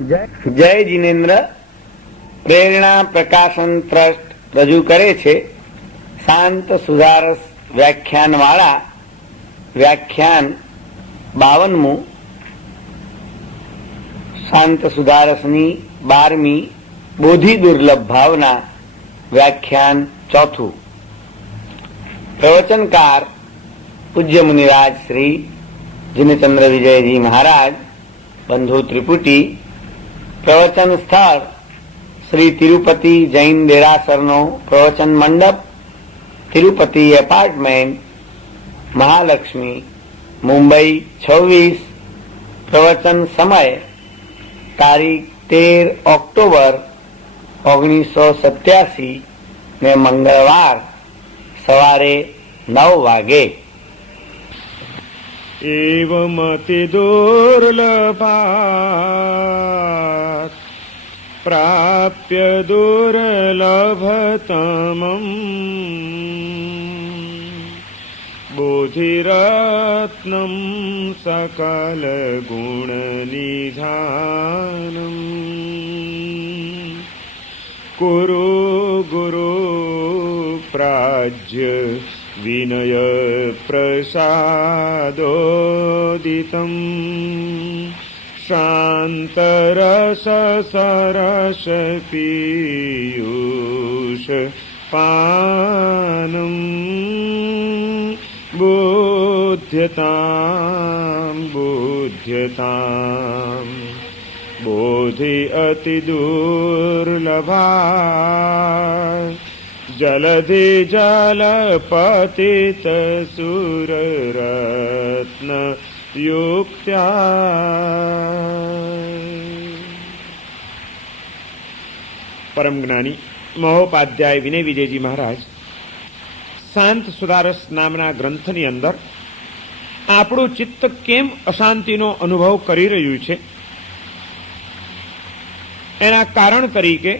જય જીનેન્દ્ર પ્રેરણા પ્રકાશન ટ્રસ્ટ રજૂ કરે છે શાંત સુધારસ વ્યાખ્યાન વાળા વ્યાખ્યાન 52મું શાંત સુધારસની 12મી બોધિ દુર્લભ ભાવના વ્યાખ્યાન 4. પ્રવચનકાર પૂજ્ય મુનિરાજ શ્રી જીનચંદ્ર વિજયજી મહારાજ, બંધુ ત્રિપુટી. પ્રવચન સ્થળ શ્રી તિરુપતિ જૈન દેરાસરનો પ્રવચન મંડપ, તિરુપતિ એપાર્ટમેન્ટ, મહાલક્ષ્મી, મુંબઈ 26. પ્રવચન સમય તારીખ 13 ઓક્ટોબર 1987 ને મંગળવાર સવારે 9 વાગે. એવમતિ દુર્લભાત પ્રાપ્ય દુર્લભતમં બોધિરત્નમ સકલ ગુણ નિધાનમ કુરુ ગુરુ પ્રાજ્ય વિનય પ્રસાદોદિતં શાંતરસ સરસ પીયુષ પાનમ બુધ્યતામ બુધ્યતામ બોધિ અતિ દુર્લભા જલધિ જલપતિત સુરરત્ન યુક્ત્યા. પરમ જ્ઞાની મહોપાધ્યાય વિનય વિજયજી મહારાજ શાંત સુધારસ નામના ગ્રંથની અંદર આપણું ચિત્ત કેમ અશાંતિનો અનુભવ કરી રહ્યું છે એના કારણ તરીકે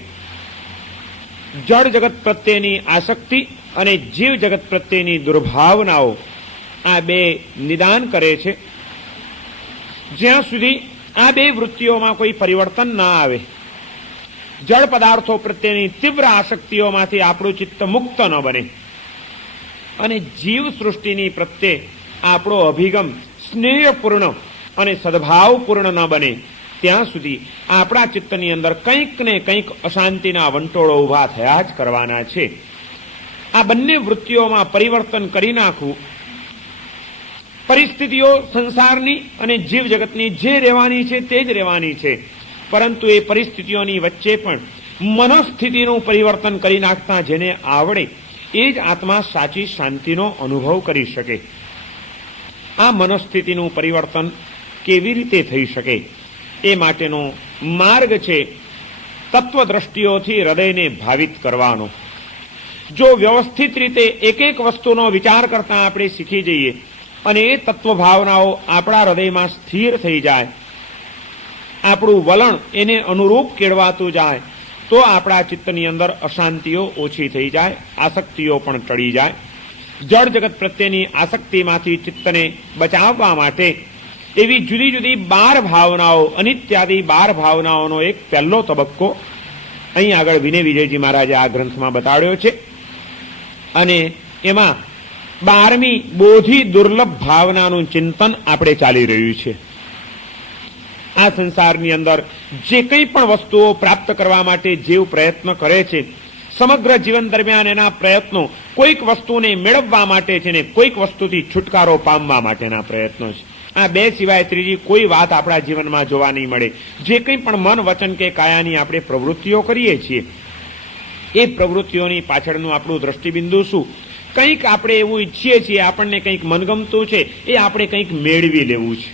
જળ જગત પ્રત્યેની આસક્તિ અને જીવ જગત પ્રત્યેની દુર્ભાવનાઓ આ બે નિદાન કરે છે. જ્યાં સુધી આ બે વૃત્તિઓમાં કોઈ પરિવર્તન ના આવે, જળ પદાર્થો પ્રત્યેની તીવ્ર આસક્તિઓમાંથી આપણું ચિત્ત મુક્ત ન બને અને જીવ સૃષ્ટિની પ્રત્યે આપણો અભિગમ સ્નેહપૂર્ણ અને સદભાવપૂર્ણ ન બને, ત્યાં સુધી આપણા ચિત્તની અંદર કંઈક ને કંઈક અશાંતિના વંટોળો ઉભા થયા જ કરવાના છે. આ બંને વૃત્તિઓમાં પરિવર્તન કરી નાખવું, પરિસ્થિતિઓ સંસારની અને જીવ જગતની જે રહેવાની છે તે જ રહેવાની છે, પરંતુ એ પરિસ્થિતિઓની વચ્ચે પણ મનોસ્થિતિનું પરિવર્તન કરી નાખતા જેને આવડે એ જ આત્મા સાચી શાંતિનો અનુભવ કરી શકે. આ મનોસ્થિતિનું પરિવર્તન કેવી રીતે થઈ શકે એ માટેનો માર્ગ છે તત્વદ્રષ્ટિઓથી હૃદયને ભાવિત કરવાનો. જો વ્યવસ્થિત રીતે એક એક વસ્તુનો વિચાર કરતા આપણે શીખી જઈએ અને એ તત્વભાવનાઓ આપણા હૃદયમાં સ્થિર થઈ જાય, આપણું વલણ એને અનુરૂપ કેળવાતું જાય, તો આપણા ચિત્તની અંદર અશાંતિઓ ઓછી થઈ જાય, આસક્તિઓ પણ ટળી જાય. જળ જગત પ્રત્યેની આસક્તિમાંથી ચિત્તને બચાવવા માટે એવી જુદી જુદી 12 ભાવનાઓ, અનિત્યાદિ 12 ભાવનાઓનો એક પહેલો તબક્કો અહીં આગળ વિનય વિજયજી મહારાજે આ ગ્રંથમાં બતાડ્યો છે. અને એમાં 12મી બોધિ દુર્લભ ભાવનાનું ચિંતન આપણે ચાલી રહ્યું છે. આ સંસારની અંદર જે કંઈ પણ વસ્તુઓ પ્રાપ્ત કરવા માટે જીવ પ્રયત્ન કરે છે, સમગ્ર જીવન દરમિયાન એના પ્રયત્નો કોઈક વસ્તુને મેળવવા માટે છે ને કોઈક વસ્તુથી છુટકારો પામવા માટેના પ્રયત્નો છે. આ બે સિવાય ત્રીજી કોઈ વાત આપણા જીવનમાં જોવા નહીં મળે. જે કંઈ પણ મન, વચન કે કાયાની આપણે પ્રવૃત્તિઓ કરીએ છીએ, એ પ્રવૃત્તિઓની પાછળનું આપણું દ્રષ્ટિબિંદુ શું? કંઈક આપણે એવું ઈચ્છીએ છીએ, આપણને કંઈક મનગમતું છે, એ આપણે કંઈક મેળવી લેવું છે,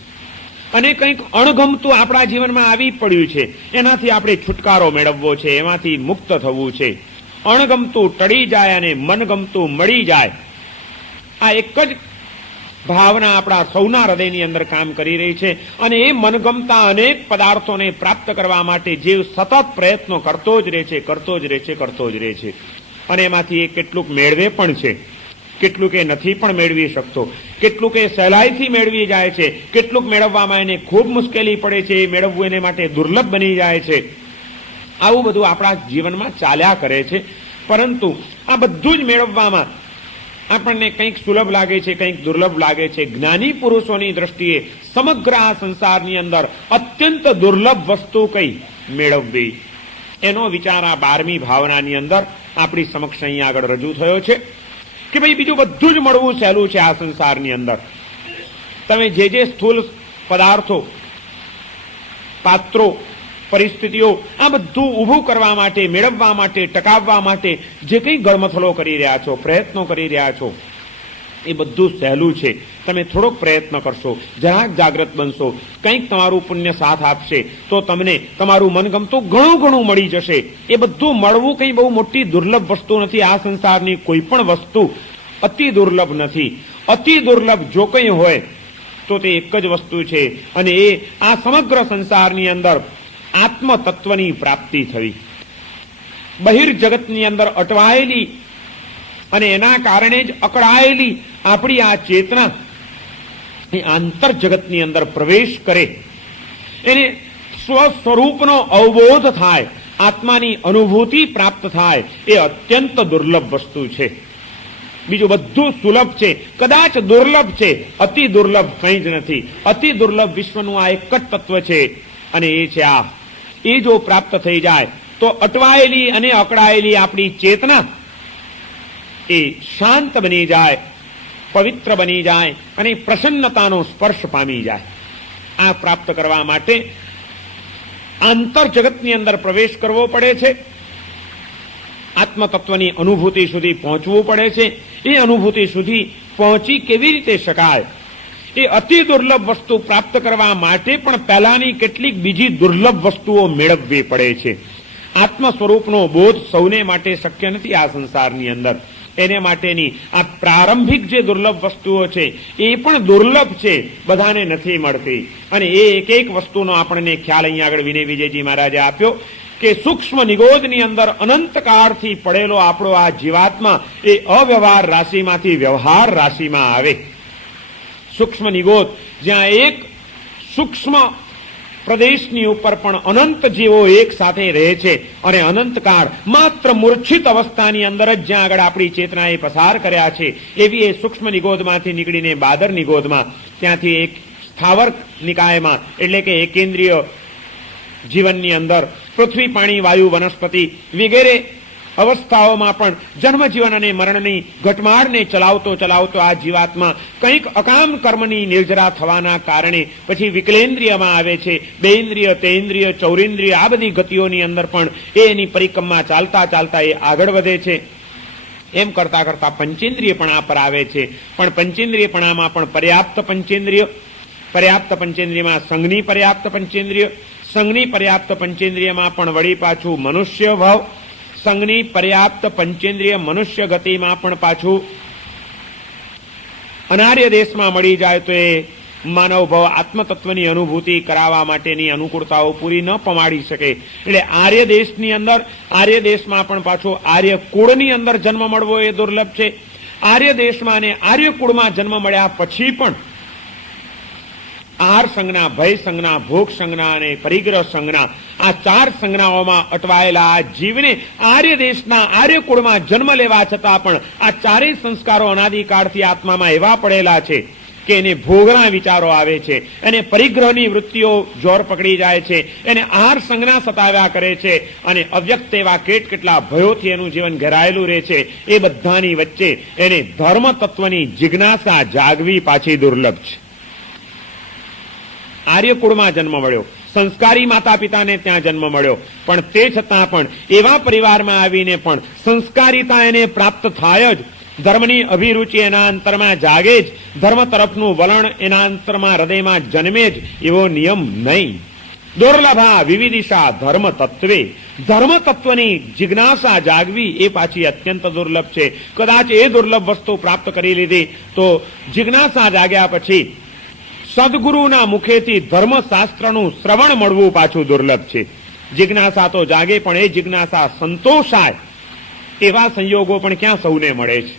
અને કંઈક અણગમતું આપણા જીવનમાં આવી પડ્યું છે, એનાથી આપણે છુટકારો મેળવવો છે, એમાંથી મુક્ત થવું છે. અણગમતું ટળી જાય અને મનગમતું મળી જાય, આ એક જ ભાવના આપણા સૌના હૃદયની અંદર કામ કરી રહી છે. અને એ મનગમતા અનેક પદાર્થોને પ્રાપ્ત કરવા માટે જીવ સતત પ્રયત્નો કરતો જ રહે છે, કરતો જ રહે છે, કરતો જ રહે છે. અને એમાંથી એ કેટલુંક મેળવે પણ છે. કેટલુંક એ નથી પણ મેળવી શકતો, કેટલુંક એ સહેલાઈથી મેળવી જાય છે, કેટલુંક મેળવવામાં એને ખૂબ મુશ્કેલી પડે છે, એ મેળવવું એને માટે દુર્લભ બની જાય છે. આવું બધું આપણા જીવનમાં ચાલ્યા કરે છે. પરંતુ આ બધું જ મેળવવામાં આપણને કંઈક સુલભ લાગે છે, કંઈક દુર્લભ લાગે છે. જ્ઞાની પુરુષોની દ્રષ્ટિએ સમગ્ર આ સંસારની અંદર અત્યંત દુર્લભ વસ્તુ કઈ મેળવવી, એનો વિચાર આ 12મી ભાવનાની અંદર આપણી સમક્ષ અહીંયા આગળ રજૂ થયો છે કે ભાઈ બીજું બધું જ મળવું સહેલું છે આ સંસારની અંદર. તમે જે સ્થૂલ પદાર્થો, પાત્રો, પરિસ્થિતિઓ આ બધું ઊભું કરવા માટે, મેળવવા માટે, ટકાવવા માટે જે કંઈ ગળમથલો કરી રહ્યા છો, પ્રયત્નો કરી રહ્યા છો, એ બધું સહેલું છે. તમે થોડોક પ્રયત્ન કરશો, જરાક જાગૃત બનશો, કંઈક તમારું પુણ્ય સાથ આપશે તો તમને તમારું મનગમતું ઘણું ઘણું મળી જશે. એ બધું મળવું કંઈ બહુ મોટી દુર્લભ વસ્તુ નથી. આ સંસારની કોઈ પણ વસ્તુ અતિ દુર્લભ નથી. અતિ દુર્લભ જો કંઈ હોય તો તે એક જ વસ્તુ છે, અને એ આ સમગ્ર સંસારની અંદર આત્મ તત્વની પ્રાપ્તિ થવી. બહિર્જગતની અંદર અટવાયેલી અને એના કારણે જ અકળાયેલી આપણી આ ચેતના એ આંતર જગતની અંદર પ્રવેશ કરે, એને સ્વસ્વરૂપનો અવબોધ થાય, આત્માની અનુભૂતિ પ્રાપ્ત થાય, એ અત્યંત દુર્લભ વસ્તુ છે. બીજું બધું સુલભ છે, કદાચ દુર્લભ છે, અતિ દુર્લભ કંઈ જ નથી. અતિ દુર્લભ વિશ્વનું આ એક જ તત્વ છે, અને એ છે આ. એ જો પ્રાપ્ત થઈ જાય તો અટવાયેલી અને અકળાયેલી આપણી ચેતના એ શાંત બની જાય, પવિત્ર બની જાય અને પ્રસન્નતાનો સ્પર્શ પામી જાય. આ પ્રાપ્ત કરવા માટે આંતર જગતની અંદર પ્રવેશ કરવો પડે છે, આત્મતત્વની અનુભૂતિ સુધી પહોંચવું પડે છે. એ અનુભૂતિ સુધી પહોંચી કેવી રીતે શકાય? એ અતિ દુર્લભ વસ્તુ પ્રાપ્ત કરવા માટે પણ પહેલાની કેટલીક બીજી દુર્લભ વસ્તુઓ મેળવવી પડે છે. આત્મ સ્વરૂપનો બોધ સૌને માટે શક્ય નથી આ સંસારની અંદર. એને માટેની આ પ્રારંભિક જે દુર્લભ વસ્તુઓ છે એ પણ દુર્લભ છે, બધાને નથી મળતી. અને એ એક એક વસ્તુનો આપણને ખ્યાલ અહીંયા આગળ વિનય વિજયજી મહારાજે આપ્યો કે સૂક્ષ્મ નિગોદની અંદર અનંતકાળથી પડેલો આપણો આ જીવાત્મા એ અવ્યવહાર રાશિમાંથી વ્યવહાર રાશિમાં આવે. સૂક્ષ્મ નિગોદ જ્યાં એક સૂક્ષ્મ પ્રદેશની ઉપર પણ અનંત જીવો એક સાથે રહે છે, અને અનંતકાળ માત્ર મૂર્છિત અવસ્થાની અંદર જ જ્યાં આગળ આપણી ચેતનાએ પસાર કર્યા છે, એવી એ સૂક્ષ્મ નિગોદમાંથી નીકળીને બાદર નિગોદમાં, ત્યાંથી એક સ્થાવર નિકાયમાં એટલે કે એકેન્દ્રિય જીવનની અંદર પૃથ્વી, પાણી, વાયુ, વનસ્પતિ વગેરે અવસ્થાઓમાં પણ જન્મ, જીવન અને મરણની ઘટમાળને ચલાવતો ચલાવતો આ જીવાત્મા કંઈક અકામ કર્મની નિર્જરા થવાના કારણે પછી વિકલેન્દ્રિયમાં આવે છે. બેઇન્દ્રિય, તેઇન્દ્રિય, ચૌરેન્દ્રિય આ બધી ગતિઓની અંદર પણ એની પરિક્રમા ચાલતા ચાલતા એ આગળ વધે છે. એમ કરતા કરતા પંચેન્દ્રિયપણા પર આવે છે. પણ પંચેન્દ્રિયપણામાં પણ પર્યાપ્ત પંચેન્દ્રિય, પર્યાપ્ત પંચેન્દ્રિયમાં સંઘની પર્યાપ્ત પંચેન્દ્રિય, સંઘની પર્યાપ્ત પંચેન્દ્રિયમાં પણ વળી પાછું મનુષ્ય ભાવ, સંઘની પર્યાપ્ત પંચેન્દ્રિય મનુષ્ય ગતિમાં પણ પાછું અનાર્ય દેશમાં મળી જાય તો એ માનવ ભાવ આત્મતત્વની અનુભૂતિ કરાવવા માટેની અનુકૂળતાઓ પૂરી ન પમાડી શકે. એટલે આર્ય દેશની અંદર, આર્ય દેશમાં પણ પાછો આર્ય કુળની અંદર જન્મ મળવો એ દુર્લભ છે. આર્ય દેશમાં અને આર્ય કુળમાં જન્મ મળ્યા પછી પણ આહાર સંજ્ઞા, ભય સંજ્ઞા, ભોગ સંજ્ઞા અને પરિગ્રહ સંજ્ઞા આ 4 સંજ્ઞાઓમાં અટવાયેલા આ જીવને આર્ય દેશના આર્ય કુળમાં જન્મ લેવા છતાં પણ આ 4 સંસ્કારો અનાદિકાળથી આત્મામાં એવા પડેલા છે કે એને ભોગના વિચારો આવે છે, એને પરિગ્રહની વૃત્તિઓ જોર પકડી જાય છે, એને આહાર સંજ્ઞા સતાવ્યા કરે છે, અને અવ્યક્ત એવા કેટલા ભયોથી એનું જીવન ઘેરાયેલું રહે છે. એ બધાની વચ્ચે એને ધર્મ તત્વની જિજ્ઞાસા જાગવી પાછી દુર્લભ છે. આર્યકુળમાં જન્મ મળ્યો, સંસ્કારી માતા પિતાને ત્યાં જન્મ મળ્યો, પણ તે છતાં પણ એવા પરિવારમાં આવીને પણ સંસ્કારિતા એને પ્રાપ્ત થાય જ, ધર્મની અભિરુચિ એના અંતરમાં જાગે જ, ધર્મ તરફનું વલણ એના અંતરમાં હૃદયમાં જન્મે જ, એવો નિયમ નહીં. દુર્લભા વિવિધિશા ધર્મ તત્વે, ધર્મ તત્વની જિજ્ઞાસા જાગવી એ પાછી અત્યંત દુર્લભ છે. કદાચ એ દુર્લભ વસ્તુ પ્રાપ્ત કરી લીધી તો જિજ્ઞાસા જાગ્યા પછી સદગુરુના મુખેથી ધર્મશાસ્ત્રનું શ્રવણ મળવું પાછું દુર્લભ છે. જિજ્ઞાસા તો જાગે, પણ એ જિજ્ઞાસા સંતોષાય એવા સંયોગો પણ ક્યાં સૌને મળે છે.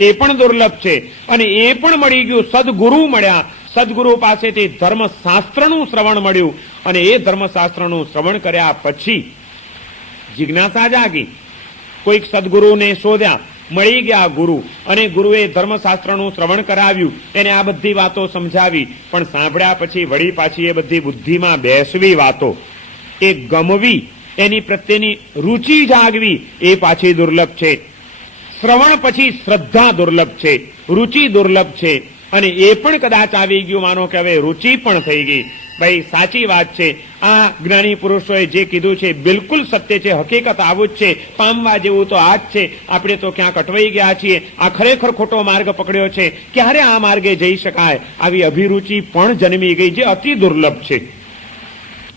એ પણ દુર્લભ છે. અને એ પણ મળી ગયું, સદગુરુ મળ્યા. સદગુરુ પાસેથી ધર્મશાસ્ત્રનું શ્રવણ મળ્યું અને એ ધર્મશાસ્ત્રનું શ્રવણ કર્યા પછી જિજ્ઞાસા જાગી. કોઈક સદગુરુને શોધ્યા, મળી ગયા ગુરુ, અને ગુરુએ ધર્મશાસ્ત્રનું શ્રવણ કરાવ્યું, એને આ બધી વાતો સમજાવી. પણ સાંભળ્યા પછી વળી પાછી એ બધી બુદ્ધિમાં બેસવી વાતો, એ ગમવી, એની પ્રત્યેની રુચિ જાગવી, એ પાછી દુર્લભ છે. શ્રવણ પછી શ્રદ્ધા દુર્લભ છે, રુચિ દુર્લભ છે. અને એ પણ કદાચ આવી ગયું, માનો કે હવે રુચિ પણ થઈ ગઈ. ભાઈ સાચી વાત છે, આ જ્ઞાની પુરુષોએ જે કીધું છે બિલકુલ સત્ય છે, હકીકત આવું જ છે, પામવા જેવું તો આ જ છે. આપણે તો ક્યાંક અટવાઈ ગયા છીએ, આ ખરેખર ખોટો માર્ગ પકડ્યો છે, ક્યારે આ માર્ગે જઈ શકાય, આવી અભિરુચિ પણ જન્મી ગઈ, જે અતિ દુર્લભ છે.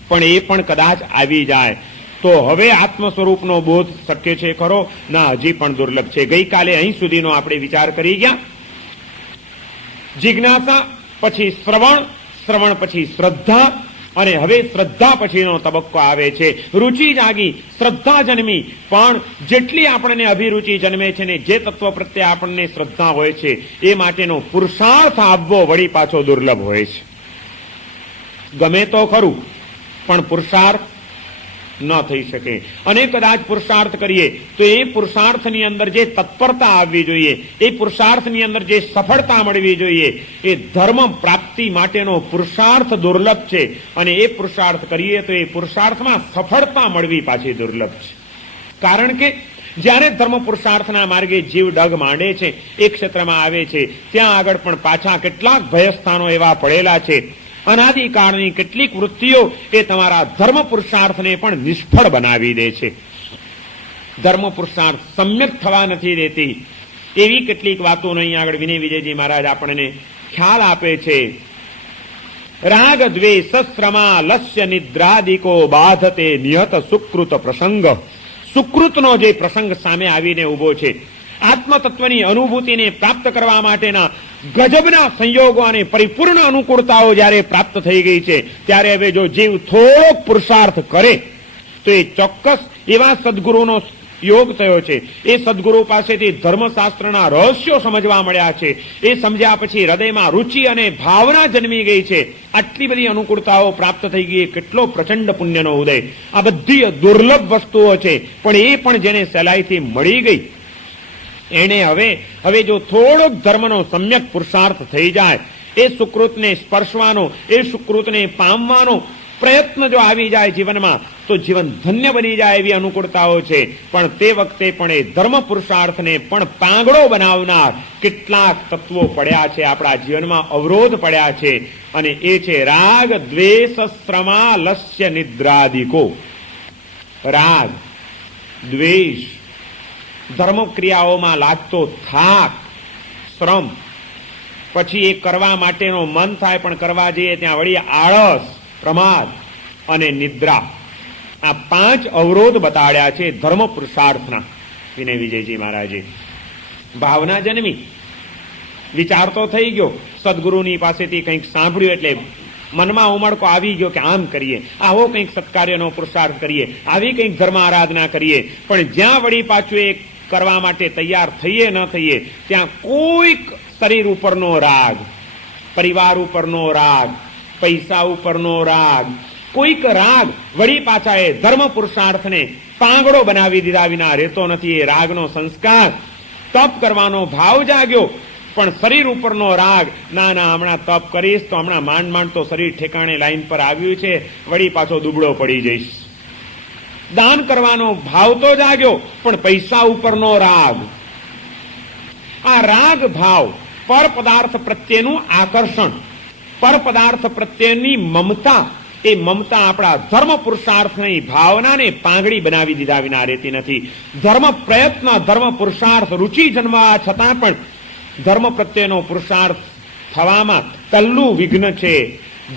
પણ એ પણ કદાચ આવી જાય તો હવે આત્મ સ્વરૂપનો બોધ શક્ય છે ખરો? ના, હજી પણ દુર્લભ છે. ગઈકાલે અહીં સુધીનો આપણે વિચાર કરી ગયા. જિજ્ઞાસા પછી શ્રવણ, શ્રવણ પછી શ્રદ્ધા, અને હવે શ્રદ્ધા પછીનો તબક્કો આવે છે રુચિ જાગી, શ્રદ્ધા જન્મી. પણ જેટલી આપણને અભિરુચિ જન્મે છે ને જે તત્વ પ્રત્યે આપણને શ્રદ્ધા હોય છે એ માટેનો પુરુષાર્થ આવવો વળી પાછો દુર્લભ હોય છે. ગમે તો ખરું, પણ પુરુષાર્થ ન થઈ શકે. અને કદાચ પુરુષાર્થ કરીએ તો એ પુરુષાર્થની અંદર જે તત્પરતા આવવી જોઈએ, એ પુરુષાર્થની અંદર જે સફળતા મળવી જોઈએ, એ ધર્મ પ્રાપ્તિ માટેનો પુરુષાર્થ દુર્લભ છે. અને એ પુરુષાર્થ કરીએ તો એ પુરુષાર્થમાં સફળતા મળવી પાછી દુર્લભ છે. કારણ કે જ્યારે ધર્મ પુરુષાર્થના માર્ગે જીવ ડગ માંડે છે, એ ક્ષેત્રમાં આવે છે, ત્યાં આગળ પણ પાછા કેટલાક ભયસ્થાનો એવા પડેલા છે. અનાદિકાળની કેટલીક વૃત્તિઓ એ તમારા ધર્મ પુરુષાર્થને પણ નિષ્ફળ બનાવી દે છે. ધર્મ પુરુષાર્થ સમ્યક થવા નથી દેતી. એવી કેટલીક વાતોનો અહીં આગળ વિનય વિજયજી મહારાજ આપણને ખ્યાલ આપે છે. રાગ દ્વેષ શ્રમા લસ્ય નિદ્રાદિકો બાધતે નિયત સુકૃત પ્રસંગ. સુકૃતનો જે પ્રસંગ સામે આવીને ઉભો છે, આત્મતત્વની અનુભૂતિને પ્રાપ્ત કરવા માટેના ગજબના સંયોગો અને પરિપૂર્ણ અનુકૂળતાઓ જ્યારે પ્રાપ્ત થઈ ગઈ છે, ત્યારે હવે જો જીવ થોડોક પુરુષાર્થ કરે તો એ ચોક્કસ એવા સદગુરુનો યોગ થયો છે. એ સદગુરુ પાસેથી ધર્મશાસ્ત્રના રહસ્યો સમજવા મળ્યા છે. એ સમજ્યા પછી હૃદયમાં રુચિ અને ભાવના જન્મી ગઈ છે. આટલી બધી અનુકૂળતાઓ પ્રાપ્ત થઈ ગઈ, કેટલો પ્રચંડ પુણ્યનો ઉદય. આ બધી દુર્લભ વસ્તુઓ છે, પણ એ પણ જેને સહેલાઈથી મળી ગઈ એને હવે જો થોડોક ધર્મનો સમ્યક પુરુષાર્થ થઈ જાય, એ સુકૃતને સ્પર્શવાનો, એ સુકૃતને પામવાનો પ્રયત્ન જો આવી જાય જીવનમાં, તો જીવન ધન્ય બની જાય એવી અનુકૂળતાઓ છે. પણ તે વખતે પણ એ ધર્મ પુરુષાર્થને પણ પાંગડો બનાવનાર કેટલાક તત્વો પડ્યા છે, આપણા જીવનમાં અવરોધ પડ્યા છે. અને એ છે રાગ દ્વેષ શ્રમા લસ્ય નિદ્રાદિકો. રાગ, દ્વેષ, ધર્મ ક્રિયાઓમાં લાગતો થાક, શ્રમ, પછી એ કરવા માટેનો મન થાય પણ કરવા જઈએ ત્યાં વળી આળસ, પ્રમાદ અને નિદ્રા. આ 5 અવરોધ બતાડ્યા છે ધર્મ પુરુષાર્થના. વિનય વિજયજી મહારાજે ભાવના જન્મી, વિચાર તો થઈ ગયો, સદગુરુની પાસેથી કંઈક સાંભળ્યું એટલે મનમાં ઉમળકો આવી ગયો કે આમ કરીએ, આવો કંઈક સત્કાર્યનો પુરુષાર્થ કરીએ, આવી કંઈક ધર્મ આરાધના કરીએ. પણ જ્યાં વળી પાછું એ કરવા માટે તૈયાર થઈએ ન થઈએ, ત્યાં કોઈક શરીર ઉપરનો રાગ, પરિવાર ઉપરનો રાગ, પૈસા ઉપરનો રાગ, કોઈક રાગ વળી પાછા એ ધર્મ પુરુષાર્થને પાંગડો બનાવી દીધા વિના રહેતો નથી. એ રાગનો સંસ્કાર, તપ કરવાનો ભાવ જાગ્યો, પણ શરીર ઉપરનો રાગ, ના ના હમણાં તપ કરીશ તો હમણાં માંડ તો શરીર ઠેકાણે લાઈન પર આવ્યું છે, વળી પાછો દુબળો પડી જઈશ. દાન કરવાનો ભાવ તો જાગ્યો, પણ પૈસા ઉપરનો રાગ. આ રાગ ભાવ, પર પદાર્થ પ્રત્યેનું આકર્ષણ, પર પદાર્થ પ્રત્યેની મમતા, એ મમતા આપણા ધર્મ પુરુષાર્થની ભાવનાને પાંગડી બનાવી દીધા વિના રહેતી નથી. ધર્મ પ્રયત્ન, ધર્મ પુરુષાર્થ રુચિ જન્મવા છતાં પણ ધર્મ પ્રત્યેનો પુરુષાર્થ થવામાં તલ્લું વિઘ્ન છે.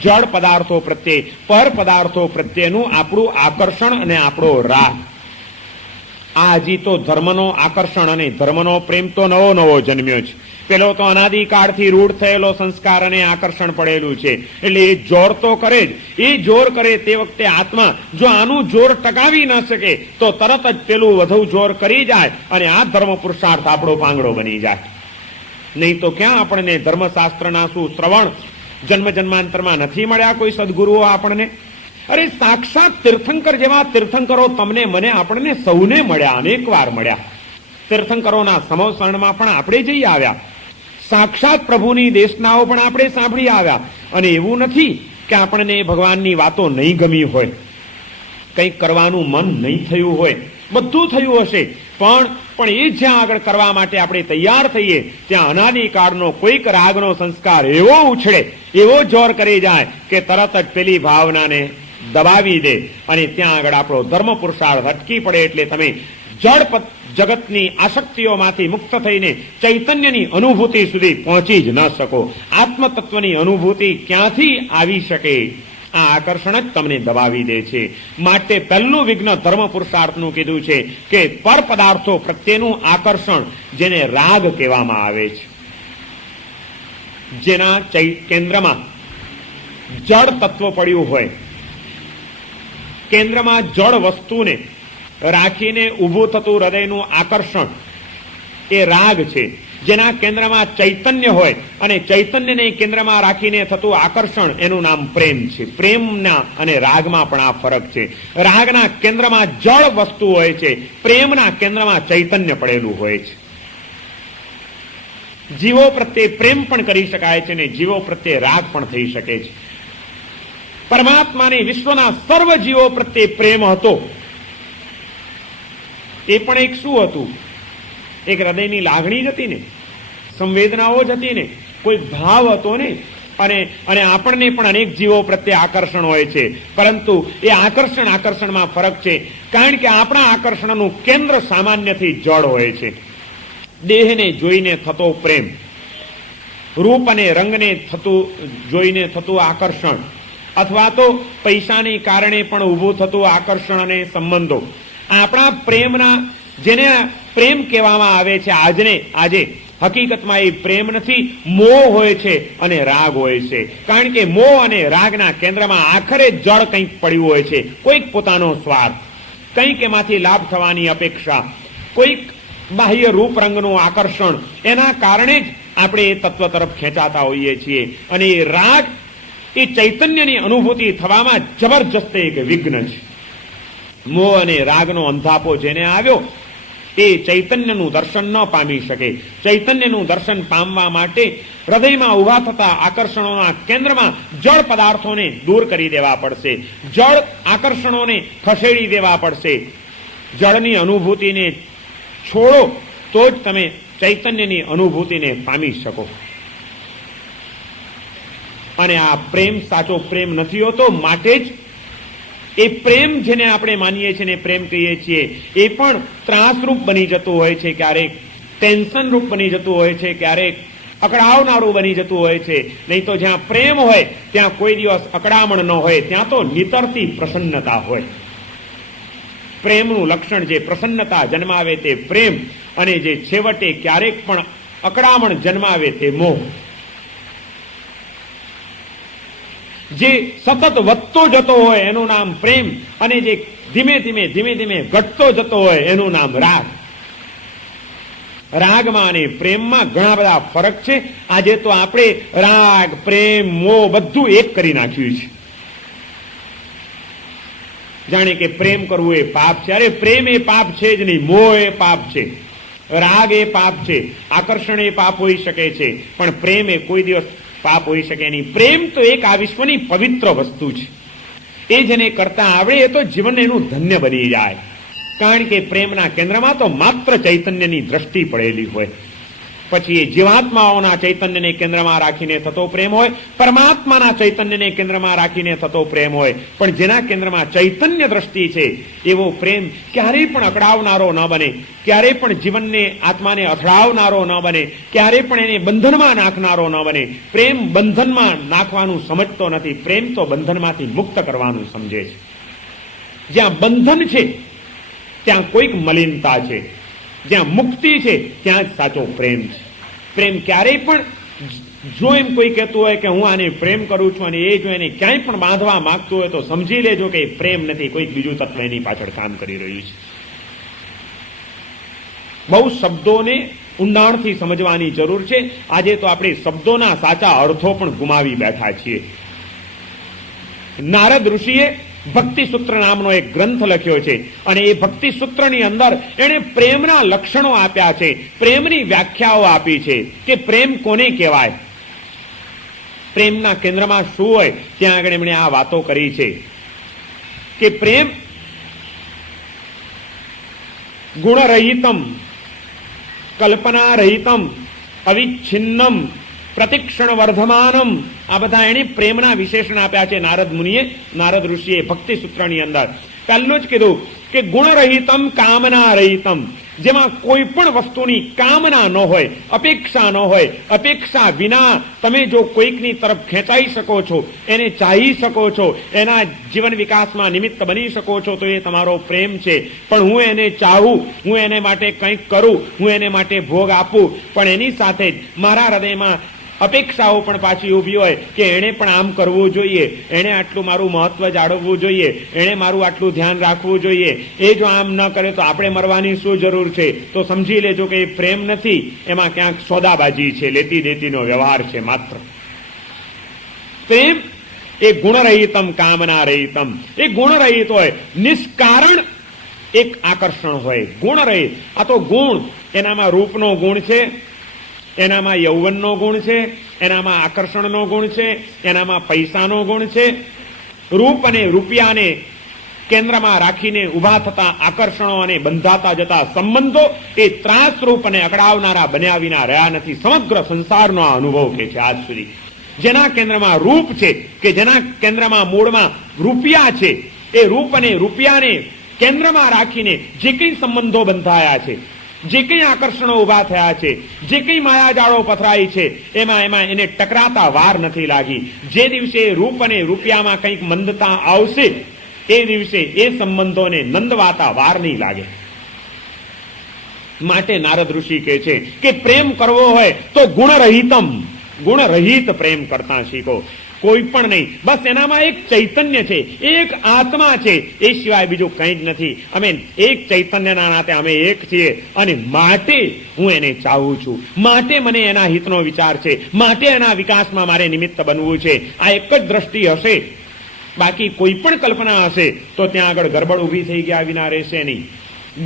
જળ પદાર્થો પ્રત્યે, પર પદાર્થો પ્રત્યેનું આપણું આકર્ષણ અને આપણો રાગ. આ હજી તો ધર્મનો આકર્ષણ અને ધર્મનો પ્રેમ તો નવો નવો જન્મ્યો છે. પેલો તો અનાદિકાળથી રૂઢ થયેલો સંસ્કાર અને આકર્ષણ પડેલું છે. એટલે એ જોર તો કરે જ. એ જોર કરે તે વખતે આત્મા જો આનું જોર ટકાવી ન શકે તો તરત જ પેલું વધુ જોર કરી જાય અને આ ધર્મ પુરુષાર્થ આપણો પાંગડો બની જાય. નહીં તો ક્યાં આપણને ધર્મશાસ્ત્રના શું શ્રવણ જન્મ જન્માંતરમાં નથી મળ્યા કોઈ સદગુરુઓ આપણને? અરે સાક્ષાત તીર્થંકર જેવા તીર્થંકરો તમને મને આપણને સૌને મળ્યા, અનેક વાર મળ્યા. તીર્થંકરોના સમવસરણમાં પણ આપણે જઈ આવ્યા, સાક્ષાત પ્રભુની દેશનાઓ પણ આપણે સાંભળી આવ્યા. અને એવું નથી કે આપણને ભગવાનની વાતો નહીં ગમી હોય, કંઈક કરવાનું મન નહીં થયું હોય, બધું થયું હશે, પણ એ જ્યાં આગળ કરવા માટે આપણે તૈયાર થઈએ ત્યાં અનાદિકાળનો કોઈક રાગનો સંસ્કાર એવો ઉછળે, એવો જોર કરી જાય કે તરત જ પેલી ભાવનાને દબાવી દે અને ત્યાં આગળ આપણો ધર્મ પુરુષાર્થ અટકી પડે. એટલે તમે જડ જગતની આસક્તિઓમાંથી મુક્ત થઈને ચૈતન્યની અનુભૂતિ સુધી પહોંચી જ ન શકો. આત્મતત્વની અનુભૂતિ ક્યાંથી આવી શકે? આ આકર્ષણ જ તમને દબાવી દે છે. માટે પહેલું વિઘ્ન ધર્મ પુરુષાર્થનું કીધું છે કે પર પદાર્થો પ્રત્યેનું આકર્ષણ, જેને રાગ કહેવામાં આવે છે, જેના કેન્દ્રમાં જળ તત્વ પડ્યું હોય, કેન્દ્રમાં જળ વસ્તુને રાખીને ઊભું થતું હૃદયનું આકર્ષણ એ રાગ છે. જેના કેન્દ્રમાં ચૈતન્ય હોય અને ચૈતન્યને કેન્દ્રમાં રાખીને થતું આકર્ષણ એનું નામ પ્રેમ છે. પ્રેમના અને રાગમાં પણ આ ફરક છે. રાગના કેન્દ્રમાં જળ વસ્તુ હોય છે, પ્રેમના કેન્દ્રમાં ચૈતન્ય પડેલું હોય છે. જીવો પ્રત્યે પ્રેમ પણ કરી શકાય છે અને જીવો પ્રત્યે રાગ પણ થઈ શકે છે. પરમાત્માને વિશ્વના સર્વ જીવો પ્રત્યે પ્રેમ હતો. એ પણ એક શું હતું? એક હૃદયની લાગણી જ હતી ને, સંવેદનાઓ જ હતી ને, કોઈ ભાવ હતો ને. અને આપણને પણ અનેક જીવો પ્રત્યે આકર્ષણ હોય છે, પરંતુ એ આકર્ષણમાં ફરક છે. કારણ કે આપણા આકર્ષણનું કેન્દ્ર સામાન્યથી જળ હોય છે. દેહને જોઈને થતો પ્રેમ, રૂપ અને રંગને જોઈને થતું આકર્ષણ, અથવા તો પૈસાને કારણે પણ ઊભું થતું આકર્ષણ અને સંબંધો, આપણા પ્રેમના, જેને પ્રેમ કહેવામાં આવે છે આજે હકીકતમાં એ પ્રેમ નથી, મોહ હોય છે અને રાગ હોય છે. કારણ કે મોહ અને રાગના કેન્દ્રમાં આખરે જળ કંઈક પડ્યું હોય છે, કોઈક પોતાનો સ્વાર્થ, કંઈક એમાંથી લાભ થવાની અપેક્ષા, કોઈક બાહ્ય રૂપ રંગનું આકર્ષણ. એના કારણે જ આપણે એ તત્વ તરફ ખેંચાતા હોઈએ છીએ. અને એ રાગ એ ચૈતન્યની અનુભૂતિ થવામાં જબરજસ્ત એક વિઘ્ન છે. મોહ અને રાગનો અંધાપો જેને આવ્યો એ ચૈતન્યનું દર્શન ન પામી શકે. ચૈતન્યનું દર્શન પામવા માટે હૃદયમાં ઉભા થતા આકર્ષણોના કેન્દ્રમાં જળ પદાર્થોને દૂર કરી દેવા પડશે, જળ આકર્ષણોને ખસેડી દેવા પડશે. જળની અનુભૂતિને છોડો તો જ તમે ચૈતન્યની અનુભૂતિને પામી શકો. અને આ પ્રેમ સાચો પ્રેમ નથી હોતો. માટે જ એ પ્રેમ જેને આપણે માનીએ છીએ ને પ્રેમ કહીએ છીએ, એ પણ ત્રાસરૂપ બની જતું હોય છે, ક્યારેક ટેન્શન રૂપ બની જતું હોય છે, ક્યારેક અકળાવનારું બની જતું હોય છે. નહીં તો જ્યાં પ્રેમ હોય ત્યાં કોઈ દિવસ અકળામણ ન હોય, ત્યાં તો નિતરતી પ્રસન્નતા હોય. પ્રેમનું લક્ષણ જે પ્રસન્નતા જન્માવે તે પ્રેમ, અને જે છેવટે ક્યારેક પણ અકળામણ જન્માવે તે મોહ. જે સતત વધતો જતો હોય એનું નામ પ્રેમ, અને જે ધીમે ધીમે ઘટતો જતો હોય એનું નામ રાગ. રાગમાં અને પ્રેમમાં ઘણા બધા ફરક છે. આજે તો આપણે રાગ, પ્રેમ, મોહ બધું એક કરી નાખ્યું છે. જાણે કે પ્રેમ કરવું એ પાપ છે. અરે પ્રેમ એ પાપ છે જ નહીં, મોહ એ પાપ છે, રાગ એ પાપ છે, આકર્ષણ એ પાપ હોઈ શકે છે, પણ પ્રેમ એ કોઈ દિવસ પાપ હોઈ શકે નહીં. પ્રેમ તો એક આ વિશ્વની પવિત્ર વસ્તુ છે. એ જેને કરતા આવડે એ તો જીવન એનું ધન્ય બની જાય. કારણ કે પ્રેમના કેન્દ્રમાં તો માત્ર ચૈતન્યની દ્રષ્ટિ પડેલી હોય. પછી એ જીવાત્માઓના ચૈતન્યને કેન્દ્રમાં રાખીને થતો પ્રેમ હોય, પરમાત્માના ચૈતન્યને કેન્દ્રમાં રાખીને થતો પ્રેમ હોય. પણ જેના કેન્દ્રમાં ચૈતન્ય દ્રષ્ટિ છે એવો પ્રેમ ક્યારેય પણ અકળાવનારો ન બને, ક્યારેય પણ જીવનને, આત્માને અથડાવનારો ન બને, ક્યારેય પણ એને બંધનમાં નાખનારો ન બને. પ્રેમ બંધનમાં નાખવાનું સમજતો નથી, પ્રેમ તો બંધનમાંથી મુક્ત કરવાનું સમજે છે. જ્યાં બંધન છે ત્યાં કોઈક મલિનતા છે, જ્યાં મુક્તિ છે ત્યાં જ સાચો પ્રેમ છે. પ્રેમ ક્યારેય પણ, જો એમ કોઈ કહેતું હોય કે હું આને પ્રેમ કરું છું અને એ જો એને ક્યાંય પણ બાંધવા માંગતું હોય તો સમજી લેજો કે પ્રેમ નથી, કોઈક બીજું તત્વ એની પાછળ કામ કરી રહ્યું છે. બહુ શબ્દોને ઊંડાણથી સમજવાની જરૂર છે. આજે તો આપણે શબ્દોના સાચા અર્થો પણ ગુમાવી બેઠા છીએ. નારદ ઋષિએ ભક્તિ સૂત્ર નામનો એક ગ્રંથ લખ્યો છે અને એ ભક્તિ સૂત્રની અંદર એણે પ્રેમના લક્ષણો આપ્યા છે, પ્રેમની વ્યાખ્યાઓ આપી છે કે પ્રેમ કોને કહેવાય, પ્રેમના કેન્દ્રમાં શું હોય. ત્યાં આગળ એમણે આ વાતો કરી છે કે પ્રેમ ગુણરહિતમ, કલ્પનારહિતમ, અવિચ્છિન્નમ, પ્રતિક્ષણ વર્ધમાનમ, આ બધા એણે પ્રેમના વિશેષણ આપ્યા છે નારદ મુનિએ, નારદ ઋષિએ ભક્તિ સૂત્રની અંદર. પહેલું જ કીધું કે ગુણરહિતમ કામનારહિતમ, જેમાં કોઈ પણ વસ્તુની કામના ન હોય, અપેક્ષા ન હોય. અપેક્ષા વિના તમે જો કોઈકની તરફ ખેંચાઈ શકો છો, એને ચાહી શકો છો, એના જીવન વિકાસમાં નિમિત્ત બની શકો છો, તો એ તમારો પ્રેમ છે. પણ હું એને ચાહું, હું એને માટે કંઈક કરું, હું એને માટે ભોગ આપું, પણ એની સાથે જ મારા હૃદયમાં અપેક્ષાઓ પણ પાછી ઊભી હોય કે એણે પણ આમ કરવું જોઈએ, એણે આટલું મારું મહત્વ જાળવવું જોઈએ, એણે મારું આટલું ધ્યાન રાખવું જોઈએ, એ જો આમ ન કરે તો આપણે મરવાની શું જરૂર છે. તો સમજી લેજો કે એ પ્રેમ નથી, એમાં ક્યાંક સોદાબાજી છે, લેતી દેતીનો વ્યવહાર છે માત્ર. પ્રેમ એ ગુણરહિતમ કામનારહિતમ, એ ગુણરહિત હોય, નિષ્કારણ એક આકર્ષણ હોય, ગુણરહિત. આ તો ગુણ, એનામાં રૂપનો ગુણ છે, એનામાં યૌવનનો ગુણ છે, એનામાં આકર્ષણનો ગુણ છે, એનામાં પૈસાનો ગુણ છે. રૂપ અને રૂપિયાને કેન્દ્રમાં રાખીને ઉભા થતા આકર્ષણો અને બંધાતા જતા સંબંધો એ ત્રાસરૂપ અને અકળાવનારા બન્યા વિના રહ્યા નથી. સમગ્ર સંસારનો આ અનુભવ કે છે આજ સુધી. જેના કેન્દ્રમાં રૂપ છે, કે જેના કેન્દ્રમાં મૂળમાં રૂપિયા છે, એ રૂપ અને રૂપિયાને કેન્દ્રમાં રાખીને જે કંઈ સંબંધો બંધાયા છે, જે કંઈ આકર્ષણો ઉભા થયા છે, જે કંઈ માયાજાળો પથરાઈ છે, એમાં એને ટકરાતા વાર નથી લાગી. જે દિવસે રૂપ અને રૂપિયામાં કંઈક મંદતા આવશે, એ દિવસે એ સંબંધોને નંદવાતા વાર નહીં લાગે. માટે નારદ ઋષિ કહે છે કે પ્રેમ કરવો હોય તો ગુણરહિતમ, ગુણરહિત પ્રેમ કરતા શીખો. કોઈ પણ નહીં, બસ એનામાં એક ચૈતન્ય છે, એક આત્મા છે, એ સિવાય બીજું કંઈ જ નથી. અમે એક ચૈતન્યના નાતે અમે એક છીએ અને માટે હું એને ચાહું છું, માટે મને એના હિતનો વિચાર છે, માટે એના વિકાસમાં મારે નિમિત્ત બનવું છે. આ એક જ દ્રષ્ટિ હશે. બાકી કોઈ પણ કલ્પના હશે તો ત્યાં આગળ ગરબડ ઊભી થઈ ગયા વિના રહેશે નહીં.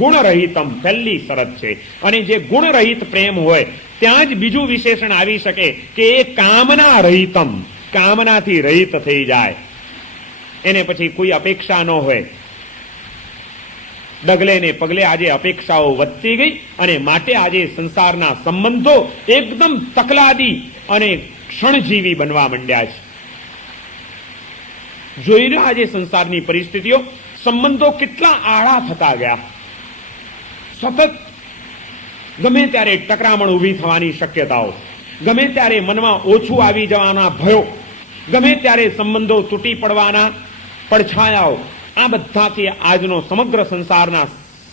ગુણરહિતમ પહેલી શરત છે. અને જે ગુણરહિત પ્રેમ હોય ત્યાં જ બીજું વિશેષણ આવી શકે કે એ કામના રહિતમ, કામનાથી રહિત થઈ જાય. એને પછી કોઈ અપેક્ષા ન હોય. ડગલે ને પગલે આજે અપેક્ષાઓ વધતી ગઈ અને માટે આજે સંસારના સંબંધો એકદમ તકલાદી અને ક્ષણજીવી બનવા માંડ્યા છે. જોઈ લો આજે સંસારની પરિસ્થિતિઓ, સંબંધો કેટલા આળા થતા ગયા. સતત ગમે ત્યારે ટકરામણ ઊભી થવાની શક્યતાઓ, ગમે ત્યારે મનમાં ઓછું આવી જવાના ભયો, ગમે ત્યારે સંબંધો તૂટી પડવાના પડછાયાઓ, આ બધાથી આજનો સમગ્ર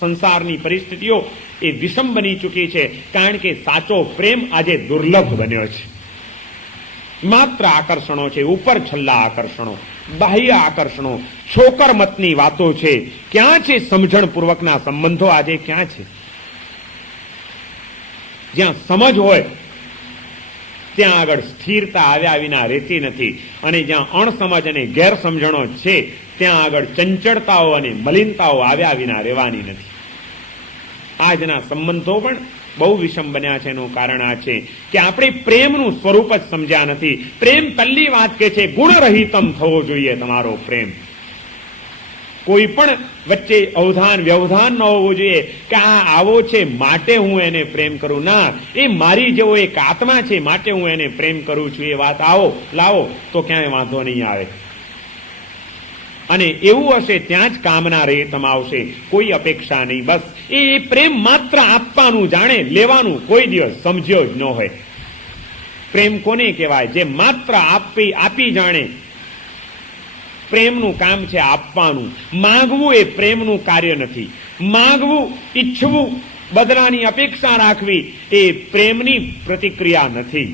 સંસારની પરિસ્થિતિઓ એ વિષમ બની ચૂકી છે. કારણ કે સાચો પ્રેમ આજે દુર્લભ બન્યો છે. માત્ર આકર્ષણો છે, ઉપર છલ્લા આકર્ષણો, બાહ્ય આકર્ષણો, છોકર મતની વાતો છે. ક્યાં છે સમજણપૂર્વકના સંબંધો? આજે ક્યાં છે? જ્યાં સમજ હોય ત્યાં આગળ સ્થિરતા આવ્યા વિના રહેતી નથી, અને જ્યાં અણસમજ અને ગેરસમજણો છે ત્યાં આગળ ચંચળતાઓ અને મલિનતાઓ આવ્યા વિના રહેવાની નથી. આજના સંબંધો પણ બહુ વિષમ બન્યા છે. એનું કારણ આ છે કે આપણે પ્રેમનું સ્વરૂપ જ સમજ્યા નથી. પ્રેમ પહેલી વાત કે છે ગુણરહિતમ થવો જોઈએ તમારો પ્રેમ. કોઈ પણ વચ્ચે અવધાન વ્યવધાન ન હોવું જોઈએ કે આ આવો છે માટે હું એને પ્રેમ કરું. ના, એ મારી જેવો એક આત્મા છે માટે હું એને પ્રેમ કરું છું. એ વાત લાવો તો ક્યાંય વાંધો નહીં આવે. અને એવું હશે ત્યાં જ કામના રહિતમ આવશે, કોઈ અપેક્ષા નહીં. બસ એ પ્રેમ માત્ર આપવાનું જાણે, લેવાનું કોઈ દિવસ સમજ્યો જ ન હોય. પ્રેમ કોને કહેવાય? જે માત્ર આપી જાણે. પ્રેમનું કામ છે આપવાનું. માંગવું એ પ્રેમનું કાર્ય નથી. માંગવું, ઈચ્છવું, બદલાની અપેક્ષા રાખવી એ પ્રેમની પ્રતિક્રિયા નથી.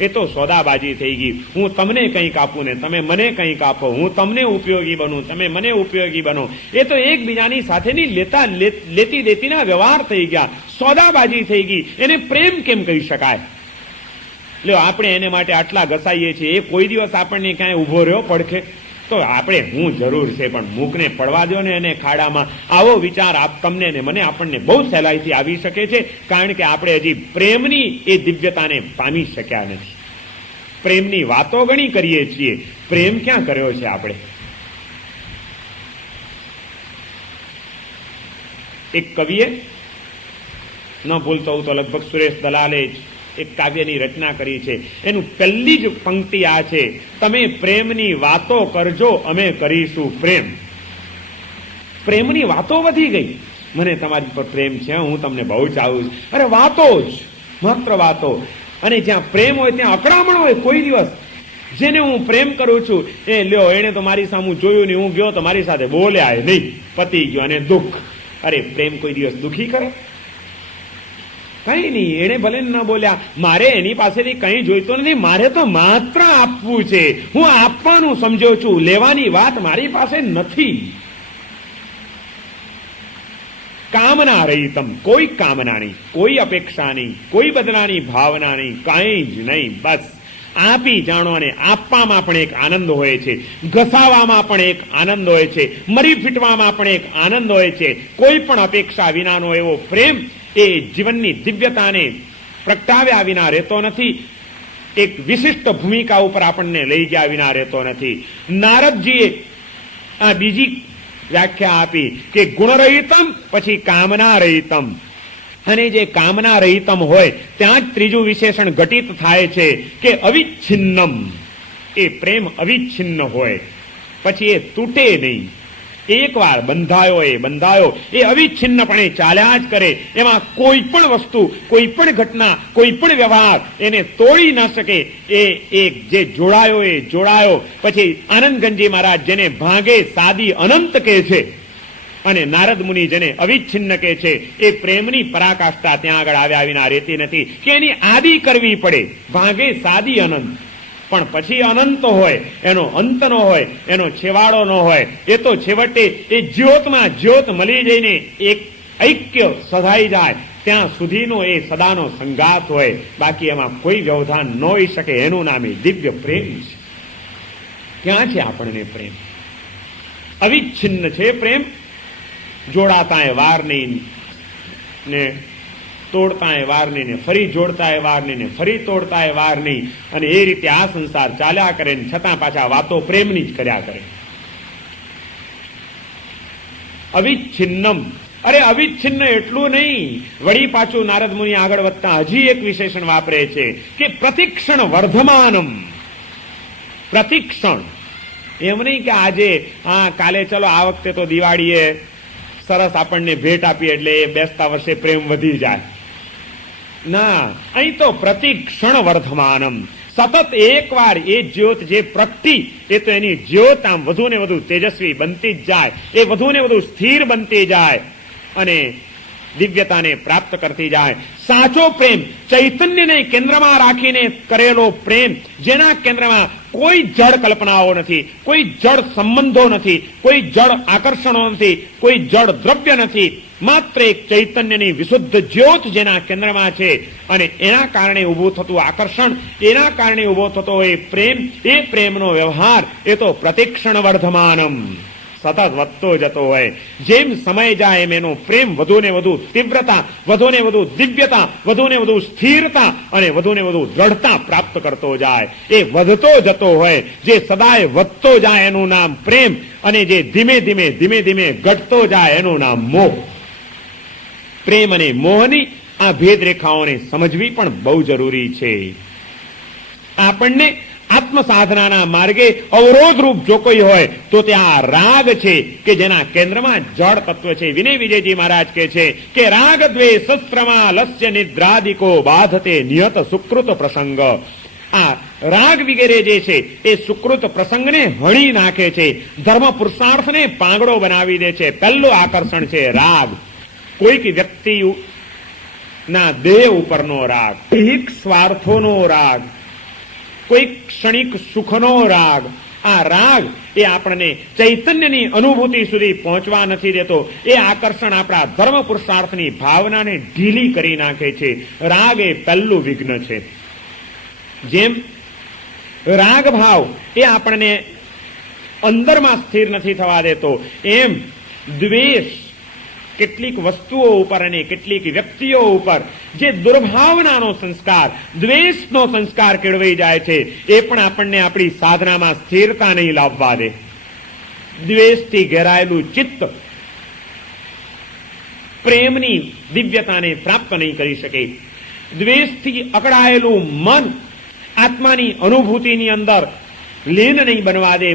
એ તો સોદાબાજી થઈ ગઈ. હું તમને કંઈક આપું ને તમે મને કંઈક આપો, હું તમને ઉપયોગી બનું, તમે મને ઉપયોગી બનો. એ તો એકબીજાની સાથેની લેતી દેતીના વ્યવહાર થઈ ગયા, સોદાબાજી થઈ ગઈ. એને પ્રેમ કેમ કહી શકાય? લ્યો, આપણે એને માટે આટલા ઘસાઈએ છીએ, એ કોઈ દિવસ આપણને ક્યાંય ઉભો રહ્યો પડખે? તો આપણે હું જરૂર છે, પણ મૂકને પડવા દો ને એને ખાડામાં. આવો વિચાર તમને ને મને આપણને બહુ સહેલાઈથી આવી શકે છે, કારણ કે આપણે હજી પ્રેમની એ દિવ્યતાને પામી શક્યા નથી. પ્રેમની વાતો ઘણી કરીએ છીએ, પ્રેમ ક્યાં કર્યો છે આપણે? એક કવિએ, ન ભૂલતો હું તો લગભગ સુરેશ દલાલે જ એક કાવ્યની રચના કરી છે. એનું પહેલી જ પંક્તિ આ છે, તમે પ્રેમની વાતો કરજો, અમે કરીશું પ્રેમ. પ્રેમની વાતો વધી ગઈ. મને તમારી પર પ્રેમ છે, હું તમને બહુ ચાહું છું. અરે વાતો જ, માત્ર વાતો. અને જ્યાં પ્રેમ હોય ત્યાં અકળામણ હોય. કોઈ દિવસ જેને હું પ્રેમ કરું છું એ લ્યો, એને તો મારી સામે જોયું નહીં, હું ગયો તો મારી સાથે બોલ્યા નહીં, પતી ગયો. અને દુઃખ, અરે પ્રેમ કોઈ દિવસ દુઃખી કરે? કઈ નહીં, એને ભલે ન બોલ્યા, મારે એની પાસેથી કઈ જોઈતો નથી, મારે તો માત્ર આપવું છે. હું આપવાનું સમજો છું, લેવાની વાત મારી પાસે નથી. કામના રહિતમ, કોઈ કામના નહીં, કોઈ અપેક્ષા નહીં, કોઈ બદલાની ભાવના નહીં, કઈ જ નહીં. બસ આપી જાણો. અને આપવામાં પણ એક આનંદ હોય છે, ઘસાવામાં પણ એક આનંદ હોય છે, મરી ફીટવામાં પણ એક આનંદ હોય છે. કોઈ પણ અપેક્ષા વિનાનો એવો પ્રેમ એ જીવનની દિવ્યતાને પ્રગટાવ્યા વિના રહેતો નથી. એક વિશિષ્ટ ભૂમિકા ઉપર આપણને લઈ ગયા વિના રહેતો નથી. નારદજીએ આ બીજી વ્યાખ્યા આપી કે ગુણરહિતમ, પછી કામના રહિતમ. અને જે કામના રહિતમ હોય ત્યાં જ ત્રીજું વિશેષણ ઘટિત થાય છે કે અવિચ્છિન્નમ. એ પ્રેમ અવિચ્છિન્ન હોય, પછી એ તૂટે નહીં. એકવાર બંધાયો એ બંધાયો, એ અવિચ્છિન્નપણે ચાલ્યા જ કરે. એમાં કોઈ પણ વસ્તુ, કોઈ પણ ઘટના, કોઈ પણ વ્યવહાર એને તોડી ન શકે. એ જે જોડાયો એ જોડાયો. પછી આનંદગંજી મહારાજ જેને ભાગે સાદી અનંત કહે છે અને નારદ મુનિ જેને અવિચ્છિન્ન કહે છે, એ પ્રેમની પરાકાષ્ઠા ત્યાં આગળ આવ્યા વિના રહેતી નથી કે એની આદિ કરવી પડે. ભાગે સાદી અનંત, પણ પછી અનંત હોય, એનો અંત ન હોય, એનો છેવાડો ન હોય. એ તો છેવટે એ જ્યોતમાં જ્યોત મળી જઈને એક ઐક્ય સધાઈ જાય ત્યાં સુધીનો એ સદાનો સંગાત હોય. બાકી એમાં કોઈ વ્યવધાન ન હોઈ શકે. એનું નામ એ દિવ્ય પ્રેમ છે. ક્યાં છે આપણને પ્રેમ? અવિચ્છિન્ન છે પ્રેમ. જોડાતા એ વાર નહીં ને તોડતા એ વાર નહીં, ને ફરી જોડતા એ વાર નહીં, ને ફરી તોડતા એ વાર નહીં. અને એ રીતે આ સંસાર ચાલ્યા કરે ને છતાં પાછા વાતો પ્રેમની જ કર્યા કરે. અવિચ્છિન્નમ, અરે અવિચ્છિન્ન એટલું નહીં, વળી પાછું નારદ મુનિ આગળ વધતા હજી એક વિશેષણ વાપરે છે કે પ્રતિક્ષણ વર્ધમાનમ. પ્રતિક્ષણ એમ નહીં કે આજે કાલે ચલો આ વખતે તો દિવાળીએ સરસ આપણને ભેટ આપી એટલે એ બેસતા વર્ષે પ્રેમ વધી જાય. ના, અહીં તો પ્રતિક્ષણ વર્ધમાનમ. સતત એકવાર એ જ્યોત જે પ્રગટી, એ તો એની જ્યોત આમ વધુ ને વધુ તેજસ્વી બનતી જ જાય, એ વધુ ને વધુ સ્થિર બનતી જાય અને દિવ્યતાને પ્રાપ્ત કરતી જાય. સાચો પ્રેમ ચૈતન્યને કેન્દ્રમાં રાખીને કરેલો પ્રેમ, જેના કેન્દ્રમાં કોઈ જડ કલ્પનાઓ નથી, કોઈ જડ સંબંધો નથી, કોઈ જડ આકર્ષણો નથી, કોઈ જડ દ્રવ્ય નથી. માત્ર એક ચૈતન્યની વિશુદ્ધ જ્યોત જેના કેન્દ્રમાં છે અને એના કારણે ઉભું થતું આકર્ષણ, એના કારણે ઉભો થતો એ પ્રેમ, એ પ્રેમનો વ્યવહાર એ તો પ્રતિક્ષણ વર્ધમાનમ, સતત વધતો જતો હોય. જેમ સમય જાય એમ એનો પ્રેમ વધુ ને વધુ તીવ્રતા, વધુ ને વધુ દિવ્યતા, વધુ ને વધુ સ્થિરતા અને વધુ ને વધુ દ્રઢતા પ્રાપ્ત કરતો જાય. એ વધતો જતો હોય, જે સદાય વધતો જાય એનું નામ પ્રેમ, અને જે ધીમે ધીમે ધીમે ધીમે ઘટતો જાય એનું નામ મોહ. પ્રેમ અને મોહની આ ભેદરેખાઓને સમજવી પણ બહુ જરૂરી છે. આપણને આત્મ સાધનાના માર્ગે અવરોધરૂપ જો કોઈ હોય તો ત્યાં રાગ છે કે જેના કેન્દ્રમાં જળ તત્વ છે. વિનય વિજયજી મહારાજ કહે છે કે રાગ દ્વે શસ્ત્રમાં લસ્ય નિદ્રાદિકો બાધતે નિયત સુકૃત પ્રસંગ. આ રાગ વગેરે જે છે એ સુકૃત પ્રસંગને હણી નાખે છે, ધર્મ પુરુષાર્થને પાંગડો બનાવી દે છે. પહેલું આકર્ષણ છે રાગ. કોઈક વ્યક્તિ ના દેહ ઉપરનો રાગ, એક સ્વાર્થોનો રાગ, કોઈ ક્ષણિક સુખનો રાગ, આ રાગ એ આપણને ચૈતન્યની અનુભૂતિ સુધી પહોંચવા નથી દેતો. એ આકર્ષણ આપણા ધર્મ પુરુષાર્થની ભાવનાને ઢીલી કરી નાખે છે. રાગ એ પહેલું વિઘ્ન છે. જેમ રાગ ભાવ એ આપણને અંદરમાં સ્થિર નથી થવા દેતો, એમ દ્વેષ કેટલીક વસ્તુઓ ઉપર અને કેટલીક વ્યક્તિઓ ઉપર જે દુર્ભાવનાનો સંસ્કાર, દ્વેષનો સંસ્કાર કેળવાઈ જાય છે, એ પણ આપણને આપણી સાધનામાં સ્થિરતા નહીં લાવવા દે. દ્વેષથી ઘેરાયેલું ચિત્ત પ્રેમની દિવ્યતાને પ્રાપ્ત નહીં કરી શકે. દ્વેષથી અકળાયેલું મન આત્માની અનુભૂતિની અંદર લીન નહીં બનવા દે.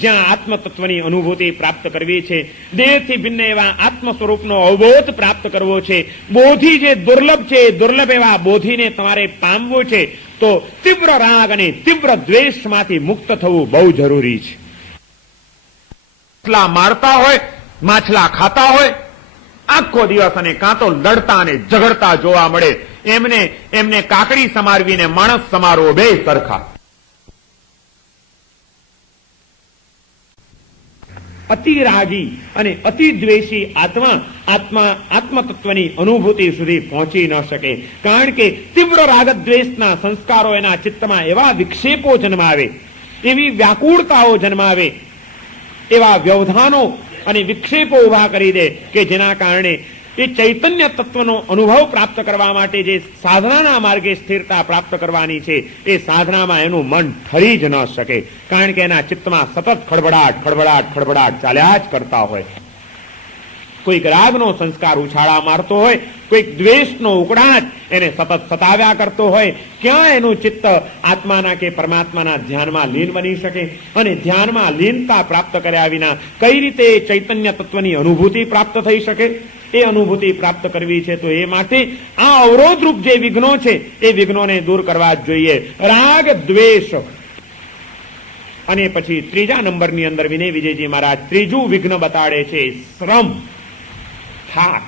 જ્યાં આત્મતત્વની અનુભૂતિ પ્રાપ્ત કરવી છે, દેહથી ભિન્ન એવા આત્મ સ્વરૂપનો અવબોધ પ્રાપ્ત કરવો છે, બોધિ જે દુર્લભ છે, દુર્લભ એવા બોધિને તમારે પામવું છે, તો તીવ્ર રાગ અને તીવ્ર દ્વેષમાંથી મુક્ત થવું બહુ જરૂરી છે. માછલા મારતા હોય, માછલા ખાતા હોય, આખો દિવસ અને કાં તો લડતા અને ઝઘડતા જોવા મળે, એમને કાકડી સમારવીને માણસ સમારવો બે સરખા. અતિ રાગી અને અતિ દ્વેષી આત્મતત્વની અનુભૂતિ સુધી પહોંચી ન શકે. કારણ કે તીવ્ર રાગદ્વેષના સંસ્કારો એના ચિત્તમાં એવા વિક્ષેપો જન્માવે, એવી વ્યાકુળતાઓ જન્માવે, એવા વ્યવધાનો અને વિક્ષેપો ઉભા કરી દે કે જેના કારણે એ ચૈતન્ય તત્વનો અનુભવ પ્રાપ્ત કરવા માટે જે સાધનાના માર્ગે સ્થિરતા પ્રાપ્ત કરવાની છે, એ સાધનામાં એનું મન ઠરી જ ન શકે. કારણ કે એના ચિત્તમાં સતત ખડબડાટ ચાલ્યા જ કરતા હોય. કોઈક રાગનો સંસ્કાર ઉછાળા મારતો હોય, કોઈક દ્વેષનો ઉકળાટ એને સતત સતાવ્યા કરતો હોય, ક્યાં એનું ચિત્ત આત્માના કે પરમાત્માના ધ્યાનમાં લીન બની શકે? અને ધ્યાનમાં લીનતા પ્રાપ્ત કર્યા વિના કઈ રીતે ચૈતન્ય તત્વની અનુભૂતિ પ્રાપ્ત થઈ શકે? એ અનુભૂતિ પ્રાપ્ત કરવી છે તો એ માટે આ અવરોધરૂપ જે વિઘ્નો છે, એ વિઘ્નોને દૂર કરવા જ જોઈએ. રાગ દ્વેષ. અને પછી ત્રીજા નંબરની અંદર વિનય વિજયજી મહારાજ ત્રીજું વિઘ્ન બતાડે છે, શ્રમ, થાક.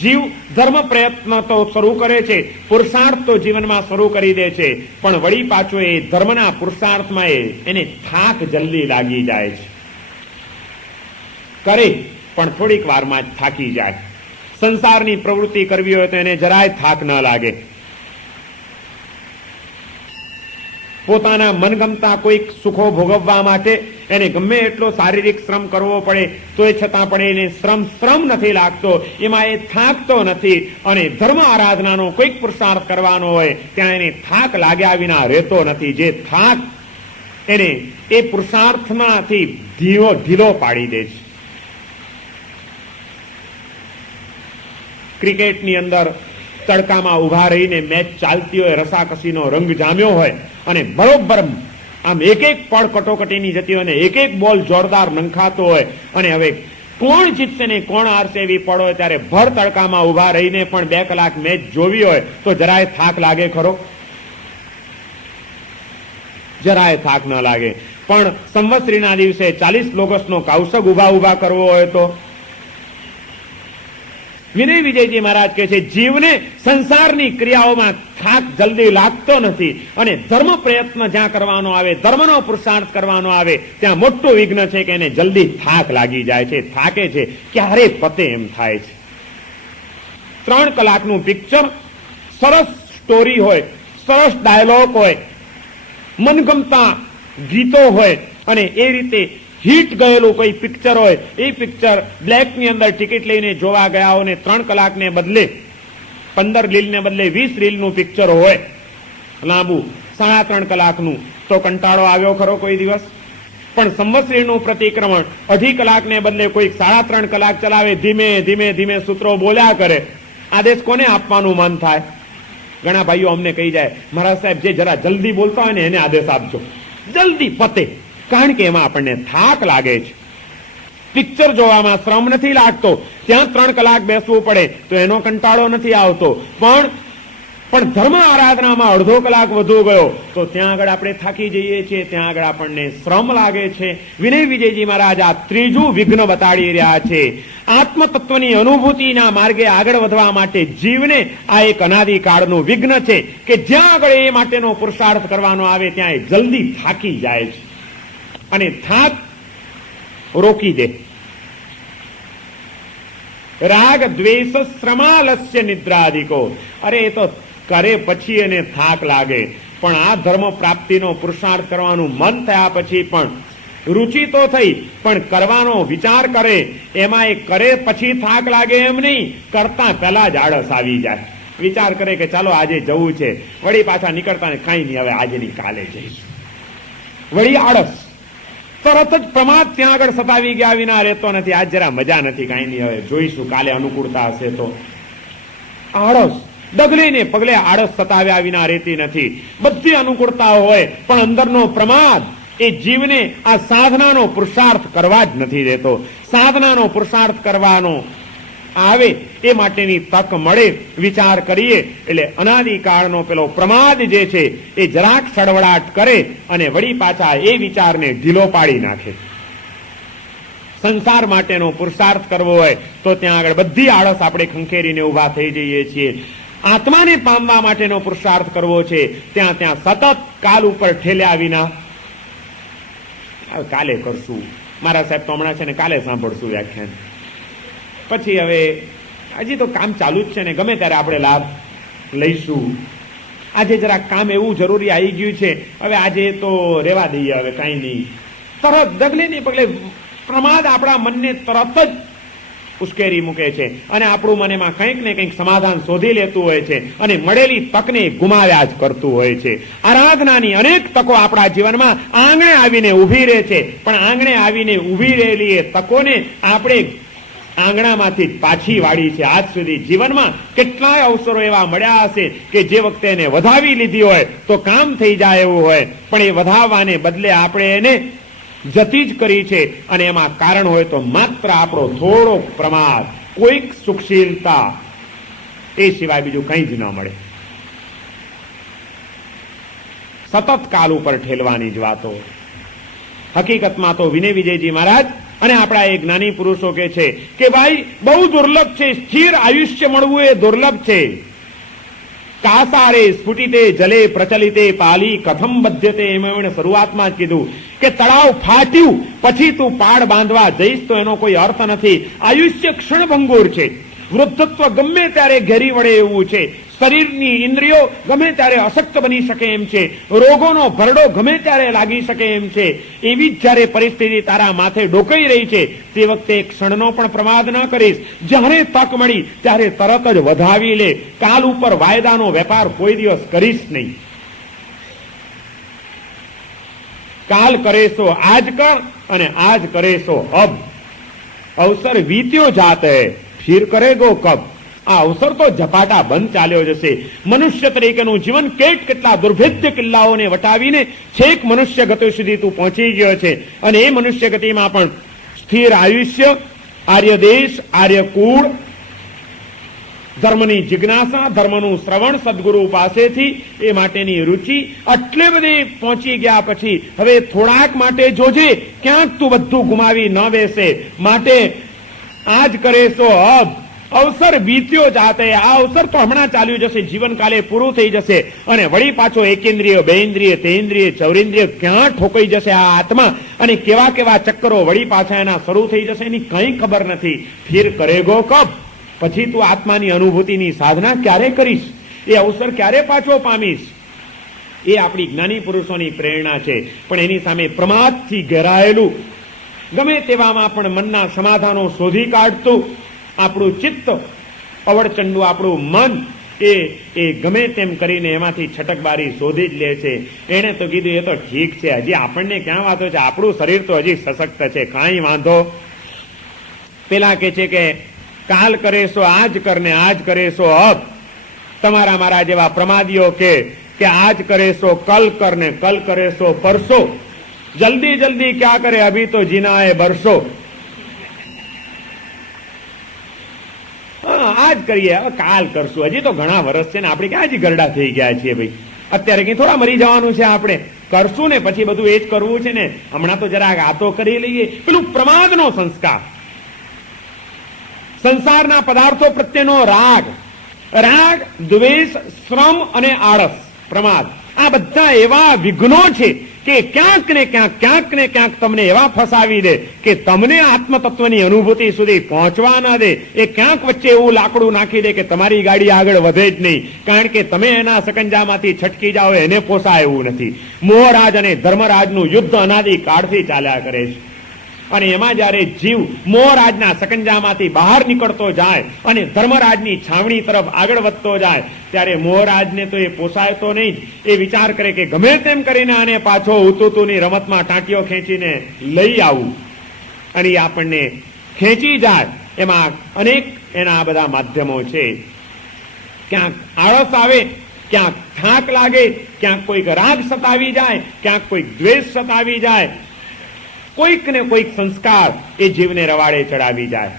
જીવ ધર્મ પ્રયત્ન તો શરૂ કરે છે, પુરુષાર્થ તો જીવનમાં શરૂ કરી દે છે, પણ વળી પાછો એ ધર્મના પુરુષાર્થમાં એને થાક જલ્દી લાગી જાય છે. કરે પણ થોડીક વારમાં જ થાકી જાય. સંસારની પ્રવૃત્તિ કરવી હોય તો એને જરાય થાક ન લાગે. પોતાના મનગમતા કોઈક સુખો ભોગવવા માટે એને ગમે એટલો શારીરિક શ્રમ કરવો પડે તોય છતાં પણ એને શ્રમ નથી લાગતો, એમાં એ થાકતો નથી. અને ધર્મ આરાધનાનો કોઈક પુરુષાર્થ કરવાનો હોય ત્યાં એને થાક લાગ્યા વિના રહેતો નથી. જે થાક એને એ પુરુષાર્થમાંથી ઢીલો પાડી દે છે. ક્રિકેટની અંદર તડકામાં ઉભા રહીને મેચ ચાલતી હોય, રસાકસીનો રંગ જામ્યો હોય અને બરોબર આમ એક પળ કટોકટીની જતી હોય ને એક બોલ જોરદાર નંખાતો હોય, અને હવે કોણ જીતશે ને કોણ હારશે એવી પડ હોય, ત્યારે ભર તડકામાં ઉભા રહીને પણ 2 કલાક મેચ જોવી હોય તો જરાય થાક લાગે ખરો? જરાય થાક ન લાગે. પણ સંવત્સરીના દિવસે 40 લોગસનો કૌશક ઉભા કરવો હોય તો વિનય વિજયજી મહારાજ કહે છે, જીવને સંસારની ક્રિયાઓમાં થાક જલ્દી લાગતો નથી. અને ધર્મ પ્રયત્ન જ્યાં કરવાનો આવે, ધર્મનો પુરુષાર્થ કરવાનો આવે, ત્યાં મોટું વિઘ્ન છે કે એને જલ્દી થાક લાગી જાય છે, થાકે છે, ક્યારે પતે એમ થાય છે. 3 કલાકનું પિક્ચર, સરસ સ્ટોરી હોય, સરસ ડાયલોગ હોય, મનગમતા ગીતો હોય, અને એ રીતે હિટ ગયેલું કોઈ પિક્ચર હોય, એ પિક્ચર બ્લેકની અંદર ટિકિટ લઈને જોવા ગયા હોય ને 3 કલાકને બદલે 15 રીલને બદલે 20 રીલનું પિક્ચર હોય લાંબુ 3.5 કલાકનું, તો કંટાળો આવ્યો ખરો કોઈ દિવસ? પણ સંવત્સરીનું પ્રતિક્રમણ 2.5 કલાકને બદલે કોઈક 3.5 કલાક ચલાવે, ધીમે સૂત્રો બોલ્યા કરે, આદેશ કોને આપવાનું મન થાય? ઘણા ભાઈઓ અમને કહી જાય, મહારાજ સાહેબ જે જરા જલ્દી બોલતા હોય ને એને આદેશ આપજો, જલ્દી પતે. કારણ કે એમાં આપણને થાક લાગે છે. પિક્ચર જોવામાં શ્રમ નથી લાગતો, ત્યાં 3 કલાક બેસવું પડે તો એનો કંટાળો નથી આવતો. પણ પણ ધર્મ આરાધનામાં અડધો કલાક વધુ ગયો તો ત્યાં આગળ આપણે થાકી જઈએ છીએ, ત્યાં આગળ આપણને શ્રમ લાગે છે. વિનય વિજયજી મહારાજ આ ત્રીજું વિઘ્ન બતાડી રહ્યા છે. આત્મતત્વની અનુભૂતિના માર્ગે આગળ વધવા માટે જીવને આ એક અનાદિકાળનું વિઘ્ન છે કે જ્યાં આગળ એ માટેનો પુરુષાર્થ કરવાનો આવે ત્યાં એ જલ્દી થાકી જાય છે અને થાક રોકી દે. રાગ દ્વેષ શ્રમાલસ્ય નિદ્રાદિકો, અરે એ તો કરે પછી એને થાક લાગે, પણ આ ધર્મ પ્રાપ્તિનો પુરુષાર્થ કરવાનું મન થયા પછી પણ રુચિ તો થઈ, પણ કરવાનો વિચાર કરે, એમાં એ કરે પછી થાક લાગે એમ નહીં, કરતા પહેલા જ આળસ આવી જાય. વિચાર કરે કે ચાલો આજે જવું છે, વળી પાછા નીકળતા ને કાંઈ નહીં, હવે આજે નહીં કાલે જઈશ, વળી આળસ. તરત જ પ્રમાદ ત્યાં આગળ સતાવી ગયા વિના રહેતો નથી. આજ જરા મજા નથી, કાંઈ નહીં, હવે જોઈશું, કાલે અનુકૂળતા હશે તો. આળસ ડગલે ને પગલે આળસ સતાવ્યા વિના રહેતી નથી. બધી અનુકૂળતા હોય પણ અંદરનો પ્રમાદ એ જીવને આ સાધનાનો પુરુષાર્થ કરવા જ નથી દેતો. સાધનાનો પુરુષાર્થ કરવાનો આવે એ માટેની તક મળે, વિચાર કરીએ એટલે અનાદિકાળનો પેલો પ્રમાદ જે છે એ જરાક સડવડાટ કરે અને વળી પાછા એ વિચારને ઢીલો પાડી નાખે. સંસાર માટેનો પુરુષાર્થ કરવો હોય તો ત્યાં આગળ બધી આળસ આપણે ખંખેરીને ઉભા થઈ જઈએ છીએ. આત્માને પામવા માટેનો પુરુષાર્થ કરવો છે ત્યાં સતત કાલ ઉપર ઠેલ્યા વિના કાલે કરશું, મારા સાહેબ તો હમણાં છે ને કાલે સાંભળશું વ્યાખ્યાન, પછી હવે હજી તો કામ ચાલુ જ છે ને ગમે ત્યારે આપણે લાભ લઈશું, આજે જરા કામ એવું જરૂરી આવી ગયું છે, હવે આજે તો રેવા દઈએ, હવે કાંઈ નહીં. તરત ડગલે ને પગલે પ્રમાદ આપણા મનને તરત જ ઉશ્કેરી મૂકે છે અને આપણું મન એમાં કંઈક ને કંઈક સમાધાન શોધી લેતું હોય છે અને મળેલી તકને ગુમાવ્યા જ કરતું હોય છે. આરાધનાની અનેક તકો આપણા જીવનમાં આંગણે આવીને ઊભી રહે છે, પણ આંગણે આવીને ઊભી રહેલી એ તકોને આપણે આંગણામાંથી પાછી વાળી છે. આજ સુધી જીવનમાં કેટલાય અવસરો એવા મળ્યા હશે કે જે વખતે એને વધાવી લીધી હોય તો કામ થઈ જાય એવું હોય, પણ એ વધાવવાને બદલે આપણે એને જતી જ કરી છે અને એમાં કારણ હોય તો માત્ર આપણો થોડો પ્રમાદ, કોઈક સુખશીલતા, એ સિવાય બીજું કંઈ જ ન મળે. સતત કાલ ઉપર ઠેલવાની જ વાતો. હકીકતમાં તો વિનય વિજયજી મહારાજ અને આપણા એ જ્ઞાની પુરુષો કે છે કે ભાઈ બહુ દુર્લભ છે, સ્થિર આયુષ્ય મળવું એ દુર્લભ છે. કાસારે સ્ફુટિતે જલે પ્રચલિતે પાલી કથમ બધ્યતે, એમણે શરૂઆતમાં જ કીધું કે તળાવ ફાટ્યું પછી તું પાડ બાંધવા જઈશ તો એનો કોઈ અર્થ નથી. આયુષ્ય ક્ષણભંગુર છે, વૃદ્ધત્વ ગમે ત્યારે ઘેરી વળે એવું છે, શરીરની ઇન્દ્રિયો ગમે ત્યારે અશક્ત બની શકે એમ છે, રોગોનો ભરડો ગમે ત્યારે લાગી શકે એમ છે. એવી જ જયારે પરિસ્થિતિ તારા માથે ડોકાઈ રહી છે તે વખતે ક્ષણનો પણ પ્રમાદ ન કરીશ. જ્યારે તક મળી ત્યારે તરત જ વધાવી લે. કાલ ઉપર વાયદાનો વેપાર કોઈ દિવસ કરીશ નહીં. કાલ કરે સો આજ કર અને આજ કરે સો અબ. અવસર વીત્યો જાત હૈ ફિર કરેગો કબ. આ અવસર તો ઝપાટા બંધ ચાલ્યો જશે. મનુષ્ય તરીકેનું જીવન કેટલા દુર્ભેદ્ય કિલ્લાઓને વટાવીને છેક મનુષ્ય ગતિ સુધી તું પહોંચી ગયો છે અને એ મનુષ્ય ગતિમાં પણ સ્થિર આયુષ્ય, આર્ય દેશ, આર્ય કુળ, ધર્મની જિજ્ઞાસા, ધર્મનું શ્રવણ સદગુરુ પાસેથી એ માટેની રુચિ, આટલે બધે પહોંચી ગયા પછી હવે થોડાક માટે જોજે ક્યાંક તું બધું ગુમાવી ન બેસે. માટે આજ કરે સો અબ. અવસર વીત્યો જાતે. આ અવસર તો હમણાં ચાલ્યું જશે, જીવનકાલે પૂરું થઈ જશે અને વળી પાછો એકેન્દ્રિય, બેઇન્દ્રિય, તેઇન્દ્રિય, ચૌરેન્દ્રિય ક્યાં ઠોકાઈ જશે આ આત્મા અને કેવા કેવા ચક્કરો વળી પાછા એના શરૂ થઈ જશે એની કંઈ ખબર નથી. ફિર કરેગો કબ. પછી તું આત્માની અનુભૂતિની સાધના ક્યારે કરીશ? એ અવસર ક્યારે પાછો પામીશ? એ આપણી જ્ઞાની પુરુષોની પ્રેરણા છે. પણ એની સામે પ્રમાદથી ઘેરાયેલું ગમે તેવામાં પણ મનના સમાધાનો શોધી કાઢતું આપણું ચિત્ત, અવળચંડું આપણું મન એ ગમે તેમ કરીને એમાંથી છટકબારી શોધી જ લે છે. એને તો કીધું એ તો ઠીક છે, હજી આપણને ક્યાં વાંધો છે, આપણું શરીર તો હજી સશક્ત છે, કાંઈ વાંધો. પેલા કે છે કે કાલ કરેશો આજ કરને આજ કરેશો અબ. તમારા મારા જેવા પ્રમાદીઓ કે આજ કરેશો કલ કરને કલ કરેશો પરસો. જલ્દી જલ્દી ક્યા કરે, અભી તો જીના હે બરસો. આ આજ કરીએ, હવે કાલ કરશું, હજી તો ઘણા વર્ષ છે ને, આપણે ક્યાં હજી ગરડા થઈ ગયા છીએ ભાઈ, અત્યારે કઈ થોડા મરી જવાનું છે, આપણે કરશું ને પછી બધું એ જ કરવું છે ને, હમણાં તો જરાક આ તો કરી લઈએ. પેલું પ્રમાદનો સંસ્કાર, સંસારના પદાર્થો પ્રત્યેનો રાગ, દ્વેષ, શ્રમ અને આળસ, પ્રમાદ, આ બધા એવા વિઘ્નો છે કે ક્યાંક ને ક્યાંક તમને એવા ફસાવી દે કે તમને આત્મતત્વની અનુભૂતિ સુધી પહોંચવા ના દે. એ ક્યાંક વચ્ચે એવું લાકડું નાખી દે કે તમારી ગાડી આગળ વધે જ નહીં, કારણ કે તમે એના સકંજામાંથી છટકી જાઓ, એને પોસાય એવું નથી. મોહરાજ અને ધર્મરાજનું યુદ્ધ અનાદિ કાળથી ચાલ્યા કરે છે, અને એમાં જયારે જીવ મોહરાજના સકંજામાંથી બહાર નીકળતો જાય અને ધર્મરાજની છાવણી તરફ આગળ વધતો જાય, ત્યારે મોહરાજને તો એ પોસાય તો નહીં જ. એ વિચાર કરે કે ગમે તેમ કરીને આને પાછો ઉતુતુની રમતમાં ટાંટીઓ ખેંચીને લઈ આવું, અને એ આપણને ખેંચી જાય. એમાં અનેક એના બધા માધ્યમો છે. ક્યાંક આળસ આવે, ક્યાંક થાક લાગે, ક્યાંક કોઈક રાગ સતાવી જાય, ક્યાંક કોઈક દ્વેષ સતાવી જાય, કોઈક ને કોઈક સંસ્કાર એ જીવને રવાડે ચડાવી જાય.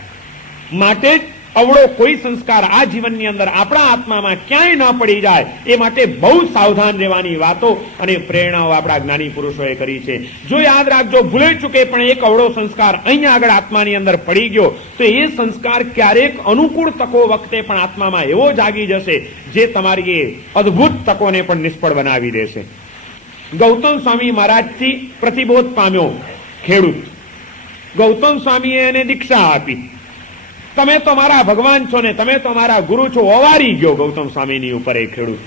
માટે જ અવળો કોઈ સંસ્કાર આ જીવનની અંદર આપણા આત્મામાં ક્યાંય ન પડી જાય એ માટે બહુ સાવધાન રહેવાની વાતો અને પ્રેરણાઓ આપણા જ્ઞાની પુરુષોએ કરી છે. જો યાદ રાખજો, ભૂલે ચૂકે પણ એક અવળો સંસ્કાર અહીંયા આગળ આત્માની અંદર પડી ગયો તો એ સંસ્કાર ક્યારેક અનુકૂળ તકો વખતે પણ આત્મામાં એવો જાગી જશે જે તમારી એ અદભુત તકોને પણ નિષ્ફળ બનાવી દેશે. ગૌતમ સ્વામી મહારાજથી પ્રતિબોધ પામ્યો ખેડૂત. ગૌતમ સ્વામીએ એને દીક્ષા આપી, તમે તો મારા ભગવાન છો ને, તમે તો મારા ગુરુ છો. ઓવારી ગયો ગૌતમ સ્વામીની ઉપર એ ખેડૂત.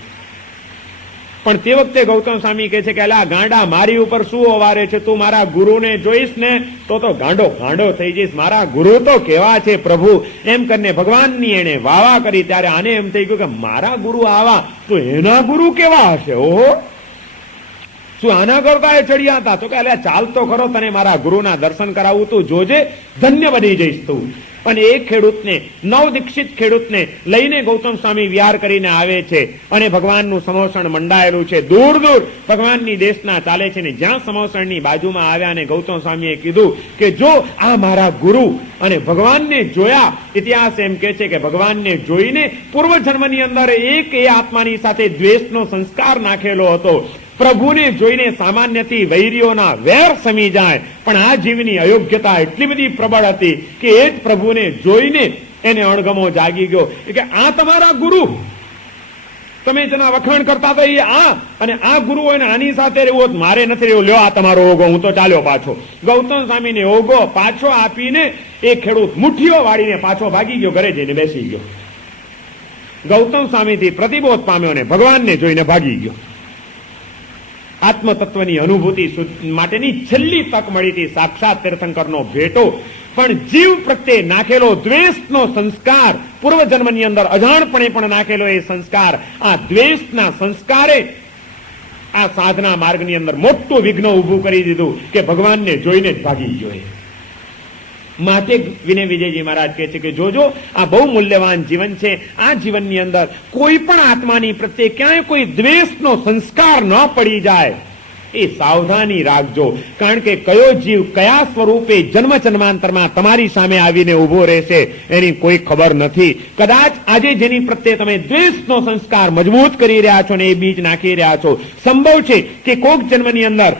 પણ તે વખતે ગૌતમ સ્વામી કહે છે કે અલા ગાંડા, મારી ઉપર શું ઓવારે છે, તું મારા ગુરુને જોઈશ ને તો ગાંડો થઈ જઈશ. મારા ગુરુ તો કેવા છે પ્રભુ, એમ કરીને ભગવાનની એને વાવા કરી. ત્યારે આને એમ થઈ ગયું કે મારા ગુરુ આવા તો એના ગુરુ કેવા હશે, ઓહો શું આના કરતા એ ચડિયા હતા. તો કે અલ્યા ચાલ તો ખરો, તને મારા ગુરુના દર્શન કરાવું, તું જોજે, ધન્ય બની જઈશ તું. અને એ ખેડૂતને, નવ દીક્ષિત ખેડૂતને લઈને ગૌતમ સ્વામી વિહાર કરીને આવે છે, અને ભગવાનનું સમોસણ મંડાયેલું છે. દૂર દૂર ભગવાનની દેશના ચાલે છે, ને જ્યાં સમોસણની બાજુમાં આવ્યા અને ગૌતમ સ્વામીએ કીધું કે જો આ મારા ગુરુ, અને ભગવાનને જોયા. ઇતિહાસ એમ કે છે કે ભગવાનને જોઈને પૂર્વજન્મની અંદર એક એ આત્માની સાથે દ્વેષનો સંસ્કાર નાખેલો હતો. પ્રભુને જોઈને સામાન્યથી વૈરીઓના વેર સમી જાય, પણ આ જીવની અયોગ્યતા એટલી બધી પ્રબળ હતી કે એ જ પ્રભુને જોઈને એને અણગમો જાગી ગયો કે આ તમારા ગુરુ, તમે જેના વખાણ કરતા હતા એ આ, અને આ ગુરુ હોય ને આની સાથે રહેવું, મારે નથી રહેવું, લ્યો આ તમારો ઓગો, હું તો ચાલ્યો પાછો. ગૌતમ સ્વામીને ઓગો પાછો આપીને એ ખેડૂત મુઠ્ઠીઓ વાળીને પાછો ભાગી ગયો, ઘરે જઈને બેસી ગયો. ગૌતમ સ્વામીથી પ્રતિબોધ પામ્યો ને ભગવાનને જોઈને ભાગી ગયો. આત્મતત્વની અનુભૂતિ માટેની છેલ્લી તક મળી હતી, સાક્ષાત તીર્થંકરનો ભેટો. પણ જીવ પ્રત્યે નાખેલો દ્વેષનો સંસ્કાર, પૂર્વજન્મની અંદર અજાણપણે પણ નાખેલો એ સંસ્કાર, આ દ્વેષના સંસ્કારે આ સાધના માર્ગની અંદર મોટું વિઘ્ન ઉભું કરી દીધું કે ભગવાનને જોઈને જ ભાગી ગયો. માટે વિનય વિજયજી મહારાજ કહે છે કે જોજો, આ બહુ મૂલ્યવાન જીવન છે. આ જીવનની અંદર કોઈ પણ આત્માની પ્રત્યે ક્યાંય કોઈ દ્વેષનો સંસ્કાર ન પડી જાય એ સાવધાની રાખજો. કારણ કે કયો જીવ કયા સ્વરૂપે જન્મ જન્માંતરમાં તમારી સામે આવીને ઉભો રહેશે એની કોઈ ખબર નથી. કદાચ આજે જેની પ્રત્યે તમે દ્વેષનો સંસ્કાર મજબૂત કરી રહ્યા છો ને એ બીજ નાખી રહ્યા છો, સંભવ છે કે કોક જન્મની અંદર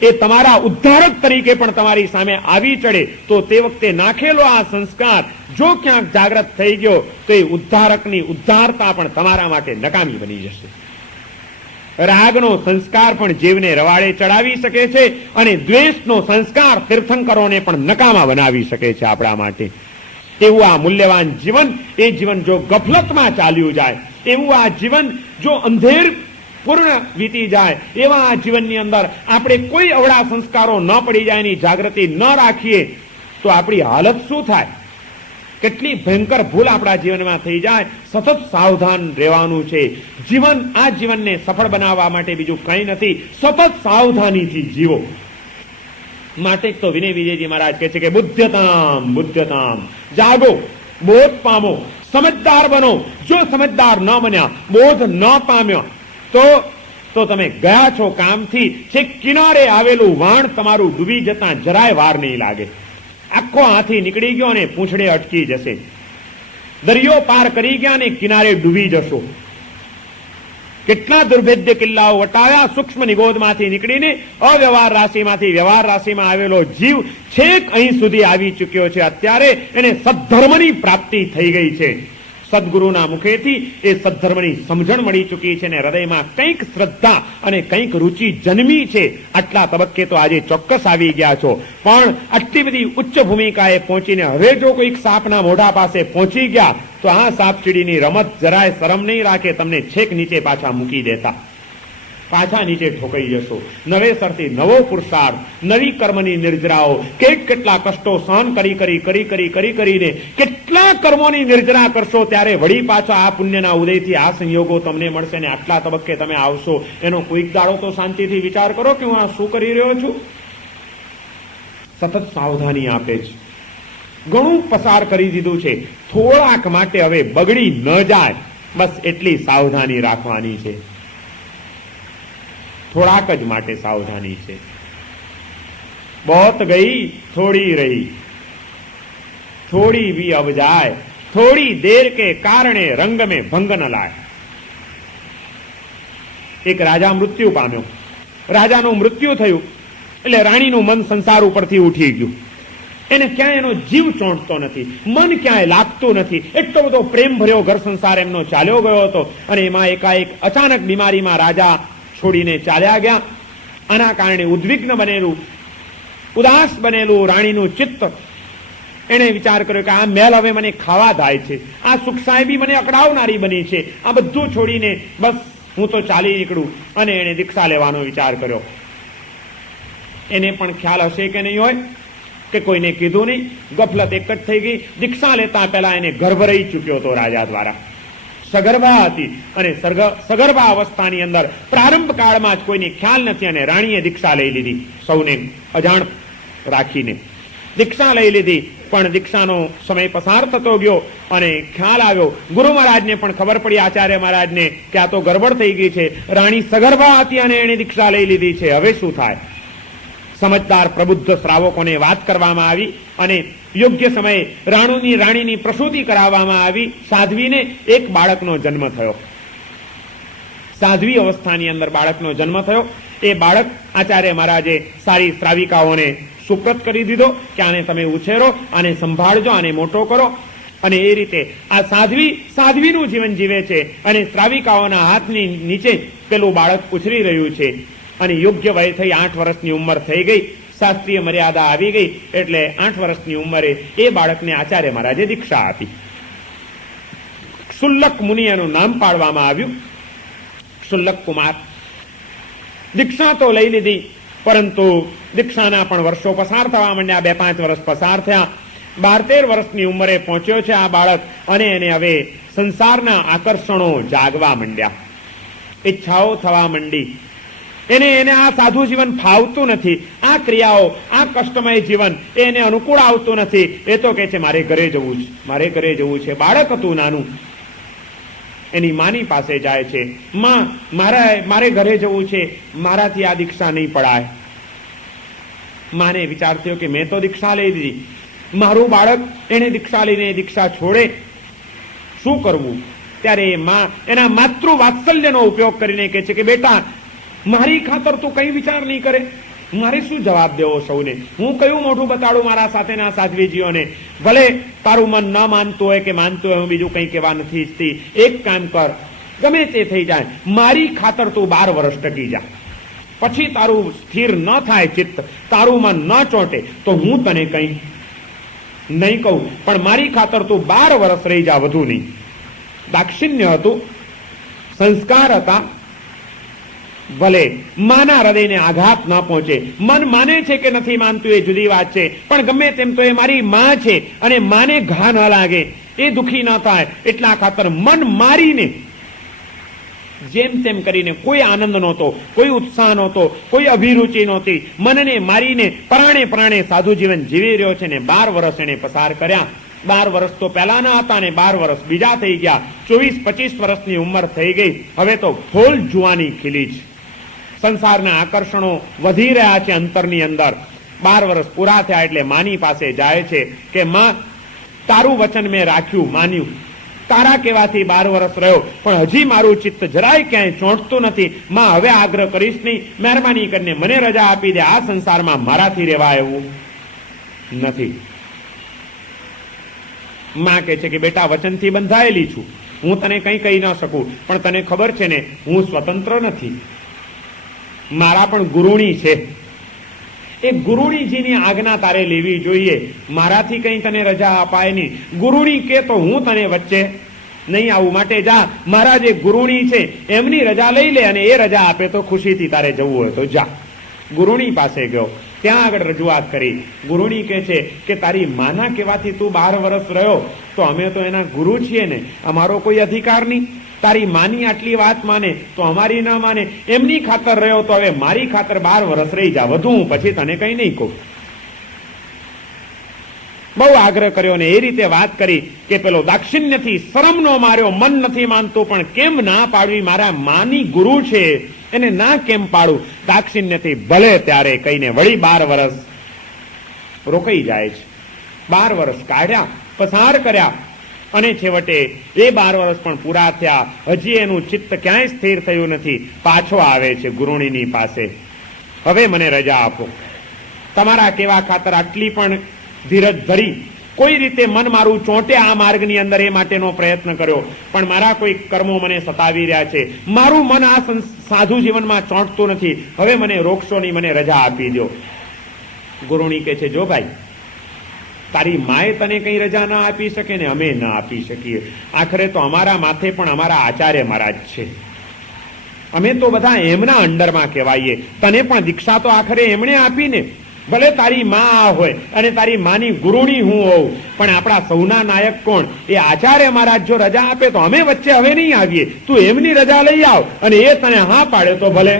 એ તમારા ઉદ્ધારક તરીકે પણ તમારી સામે આવી ચડે. તો તે વખતે નાખેલો આ સંસ્કાર જો ક્યાંક જાગ્રત થઈ ગયો તો એ ઉદ્ધારકની ઉદ્ધારતા પણ તમારા માટે નકામી બની જશે. રાગનો સંસ્કાર પણ જીવને રવાડે ચડાવી શકે છે, અને દ્વેષનો સંસ્કાર તીર્થંકરોને પણ નકામા બનાવી શકે છે આપણા માટે. એવું આ મૂલ્યવાન જીવન, એ જીવન જો ગફલતમાં ચાલ્યું જાય, એવું આ જીવન જો અંધેર પૂર્ણ વીતી જાય, એવા આ જીવનની અંદર આપણે કોઈ અવળા સંસ્કારો ન પડી જાય, એની જાગૃતિ ન રાખીએ તો આપણી હાલત શું થાય, કેટલી ભયંકર ભૂલ આપણા જીવનમાં થઈ જાય. સતત સાવધાન રહેવાનું છે. જીવન, આ જીવનને સફળ બનાવવા માટે બીજું કંઈ નથી, સતત સાવધાનીથી જીવો. માટે તો વિનય વિજયજી મહારાજ કહે છે કે બુદ્ધતામ, જાગો, બોધ પામો, સમજદાર બનો. જો સમજદાર ન બન્યા, બોધ ન પામ્યો તો તમે ગયા છો કામથી. છેક કિનારે આવેલું વાણ તમારું ડૂબી જતા જરાય વાર નહીં લાગે. આખો હાથી નીકળી ગયો અને પૂંછડે અટકી જશે. દરિયો પાર કરી ગયા ને કિનારે ડૂબી જશો. કેટલા દુર્ભેદ્ય કિલ્લાઓ વટાવ્યા, સૂક્ષ્મ નિગોદમાંથી નીકળીને અવ્યવહાર રાશિમાંથી વ્યવહાર રાશિમાં આવેલો જીવ છેક અહીં સુધી આવી ચૂક્યો છે. અત્યારે એને સદ્ધર્મની પ્રાપ્તિ થઈ ગઈ છે. સદગુરુના મુખેથી એ સદ્ધર્મની સમજણ મળી ચૂકી છે ને હૃદયમાં કંઈક શ્રદ્ધા અને કંઈક રુચિ જન્મી છે. આટલા તબક્કે તો આજે ચોક્કસ આવી ગયા છો, પણ આટલી બધી ઉચ્ચ ભૂમિકાએ પહોંચીને હવે જો કોઈક સાપના મોઢા પાસે પહોંચી ગયા તો આ સાપચીડીની રમત જરાય શરમ નહીં રાખે, તમને છેક નીચે પાછા મૂકી દેતા, પાછા નીચે ઠોકાઈ જશો. નવેસરથી નવો પુરુષાર્થ, નવી કર્મની નિર્જરાઓ, કેટલા કષ્ટો સહન કરીને કેટલા કર્મોની નિર્જરા કરશો ત્યારે વળી પાછા આ પુણ્યના ઉદયથી આ સંયોગો તમને મળશે ને આટલા તબક્કે તમે આવશો. એનો કોઈક દાડો તો શાંતિથી વિચાર કરો કે હું આ શું કરી રહ્યો છું. સતત સાવધાની આપે છે. ઘણું પસાર કરી દીધું છે, થોડાક માટે હવે બગડી ન જાય, બસ એટલી સાવધાની રાખવાની છે. થોડાક જ માટે સાવધાની છે. बहुत गई थोड़ी रही, थोड़ी भी अब जाए, थोड़ी देर के कारणे रंग में भंग न लाए. એક રાજા મૃત્યુ પામ્યો. રાજાનું મૃત્યુ થયું એટલે રાણીનું મન સંસાર ઉપરથી ઉઠી ગયું. એને ક્યાંય એનો જીવ ચોંટતો નથી, મન ક્યાંય લાગતું નથી. એટલો બધો પ્રેમ ભર્યો ઘર સંસાર એમનો ચાલ્યો ગયો હતો અને એમાં એકાએક અચાનક બીમારીમાં રાજા છોડીને ચાલ્યા ગયા. આના કારણે ઉદ્વિગ્ન બનેલું, ઉદાસ બનેલું રાણીનું ચિત્ત, એને વિચાર કર્યો કે આ મેલ હવે મને ખાવા થાય છે, આ સુખ સાહેબી મને અકળાવનારી બની છે, આ બધું છોડીને બસ હું તો ચાલી નીકળું. અને એને દીક્ષા લેવાનો વિચાર કર્યો. એને પણ ખ્યાલ હશે કે નહીં હોય કે કોઈને કીધું નહીં, ગફલત એક જ થઈ ગઈ. દીક્ષા લેતા પહેલા એને ગર્ભ રહી ચૂક્યો હતો રાજા દ્વારા. સગર્ભા હતી અને સગર્ભા અવસ્થાની અંદર પ્રારંભ કાળમાં જ કોઈને ખ્યાલ નથી અને રાણીએ દીક્ષા લઈ લીધી. સૌને અજાણ રાખીને દીક્ષા લઈ લીધી. પણ દીક્ષાનો સમય પસાર થતો ગયો અને ખ્યાલ આવ્યો, ગુરુ મહારાજને પણ ખબર પડી, આચાર્ય મહારાજને, કે આ તો ગરબડ થઈ ગઈ છે. રાણી સગર્ભા હતી અને એને દીક્ષા લઈ લીધી છે, હવે શું થાય? સમજદાર પ્રબુદ્ધ શ્રાવકોને વાત કરવામાં આવી અને યોગ્ય સમયે રાણીની પ્રસૂતિ કરાવવામાં આવી. સાધ્વીને એક બાળકનો જન્મ થયો. સાધ્વી અવસ્થાની અંદર બાળકનો જન્મ થયો. એ બાળક આચાર્ય મહારાજે સારી શ્રાવિકાઓને સુપ્રત કરી દીધો કે આને તમે ઉછેરો, આને સંભાળજો, આને મોટો કરો. અને એ રીતે આ સાધ્વીનું જીવન જીવે છે અને શ્રાવિકાઓના હાથની નીચે પેલું બાળક ઉછરી રહ્યું છે. અને યોગ્ય વય થઈ 8 વર્ષની ઉંમર થઈ ગઈ. શાસ્ત્રીય મર્યાદા આવી ગઈ એટલે 8 વર્ષની ઉંમરે એ બાળકને આચાર્ય મહારાજે દીક્ષા આપી. શુલ્લક મુનિ એનું નામ પાડવામાં આવ્યું, શુલ્લક કુમાર. દીક્ષા તો લઈ લીધી, પરંતુ દીક્ષાના પણ વર્ષો પસાર થવા માંડ્યા. 2-5 વર્ષ પસાર થયા. 12-13 વર્ષની ઉંમરે પહોંચ્યો છે આ બાળક અને એને હવે સંસારના આકર્ષણો જાગવા માંડ્યા, ઈચ્છાઓ થવા માંડી. એને આ સાધુ જીવન ફાવતું નથી. આ ક્રિયાઓ, આ કષ્ટમય જીવન એને અનુકૂળ આવતું નથી. એ તો કહે છે મારે ઘરે જવું છે, મારે ઘરે જવું છે. બાળક હતું નાનું, એની માની પાસે જાય છે. માં, મારે ઘરે જવું છે, મારાથી આ દીક્ષા નહીં પડાય. માને વિચાર થયો કે મેં તો દીક્ષા લઈ લીધી, મારું બાળક એને દીક્ષા લઈને દીક્ષા છોડે, શું કરવું? ત્યારે એ માં એના માતૃ વાત્સલ્યનો ઉપયોગ કરીને કહે છે કે બેટા, મારી ખાતર તું કઈ વિચાર નહીં કરે, મારે શું જવાબ દેવો સૌને? હું કયું મોઢું બતાડું મારા સાથેના સાધ્વીજીઓને? ભલે તારું મન ન માનતું હોય કે માનતું હોય, હું બીજું કંઈ કહેવા નથી ઈચ્છતી. એક કામ કર, ગમે તે થઈ જાય, મારી ખાતર તું 12 વર્ષ ટકી જા. પછી તારું સ્થિર ન થાય ચિત્ત, તારું મન ન ચોંટે તો હું તને કંઈ નહીં કહું, પણ મારી ખાતર તું 12 વર્ષ રહી જા, વધુ નહીં. દાક્ષિણ્ય હતું, સંસ્કાર હતા. ભલે માના હૃદયને આઘાત ન પહોંચે, મન માને છે કે નથી માનતું એ જુદી વાત છે, પણ ગમે તેમ તો એ મારી માં છે અને માને ઘા ન લાગે, એ દુખી ન થાય એટલા ખાતર મન મારીને જેમ તેમ કરીને, કોઈ આનંદ નહોતો, કોઈ ઉત્સાહ નહોતો, કોઈ અભિરુચિ નહોતી, મનને મારીને પ્રાણે સાધુ જીવન જીવી રહ્યો છે ને 12 વર્ષ એને પસાર કર્યા. 12 વર્ષ તો પહેલાના હતા ને 12 વર્ષ બીજા થઈ ગયા. 24-25 વર્ષની ઉંમર થઈ ગઈ. હવે તો ફૂલ જુવાની ખીલી છે. સંસારના આકર્ષણો વધી રહ્યા છે અંતરની અંદર. 12 વર્ષ પૂરા થયા એટલે માની પાસે જાય છે કે માં, તારું વચન મેં રાખ્યું, માન્યું, તારા કહેવાથી 12 વર્ષ રહ્યો, પણ હજી મારું ચિત્ત જરાય ક્યાંય ચોંટતું નથી. માં હવે આગ્રહ કરીશ નહીં, મહેરબાની કરીને મને રજા આપી દે. આ સંસારમાં મારાથી રહેવાય એવું નથી. માં કહે છે કે બેટા, વચનથી બંધાયેલી છું, હું તને કંઈ કહી ન શકું, પણ તને ખબર છે ને હું સ્વતંત્ર નથી. મારા પણ ગુરુણી છે. એ ગુરુણીજીની આજ્ઞા તારે લેવી જોઈએ. મારાથી કંઈ તને રજા અપાય નહીં. ગુરુણી કે તો હું તને વચ્ચે નહીં આવું, માટે જા. મારા જે ગુરુણી છે એમની રજા લઈ લે, અને એ રજા આપે તો ખુશીથી તારે જવું હોય તો જા. ગુરુણી પાસે ગયો, ત્યાં આગળ રજૂઆત કરી. ગુરુણી કહે છે કે તારી માના કહેવાથી તું 12 વર્ષ રહ્યો, તો અમે તો એના ગુરુ છીએ ને, અમારો કોઈ અધિકાર નહીં. તારી માની આટલી વાત માને તો અમારી ન માને. એમની ખાતર રહ્યો તો હવે મારી ખાતર 12 વર્ષ રહી જા, વધુ હું પછી તને કઈ નહીં કહું. બહુ આગ્રહ કર્યો ને એ રીતે વાત કરી કે પેલો દાક્ષિણ્યથી શરમનો માર્યો, મન નથી માનતું, પણ કેમ ના પાડવી? મારા માની ગુરુ છે, એને ના કેમ પાડું? દાક્ષિણ્યથી ભલે ત્યારે કહીને વળી 12 વર્ષ રોકાઈ જાય છે. 12 વર્ષ કાઢ્યા, પસાર કર્યા, અને છેવટે એ 12 વર્ષ પણ પૂરા થયા. હજી એનું ચિત્ત ક્યાંય સ્થિર થયું નથી. પાછો આવે છે ગુરુણીની પાસે. હવે મને રજા આપો. તમારા કેવા ખાતર આટલી પણ ધીરજ ધરી, કોઈ રીતે મન મારું ચોંટે આ માર્ગની અંદર એ માટેનો પ્રયત્ન કર્યો, પણ મારા કોઈ કર્મો મને સતાવી રહ્યા છે. મારું મન આ સાધુ જીવનમાં ચોંટતું નથી. હવે મને રોકશો નહીં, મને રજા આપી દો. ગુરુણી કહે છે, જો ભાઈ, તારી માએ તને કઈ રજા ના આપી શકે ને અમે ના આપી શકીએ. આખરે તો અમારા માથે પણ અમારા આચાર્ય મહારાજ છે. અમે તો બધા એમના અંડરમાં કહેવાઈએ. તને પણ દીક્ષા તો આખરે એમણે આપીને. ભલે તારી માં હોય અને તારી માની ગુરુણી હું હોઉં, પણ આપણા સૌના નાયક કોણ? એ આચાર્ય મહારાજ જો રજા આપે તો અમે વચ્ચે હવે નહીં આવીએ. તું એમની રજા લઈ આવ, અને એ તને હા પાડે તો ભલે.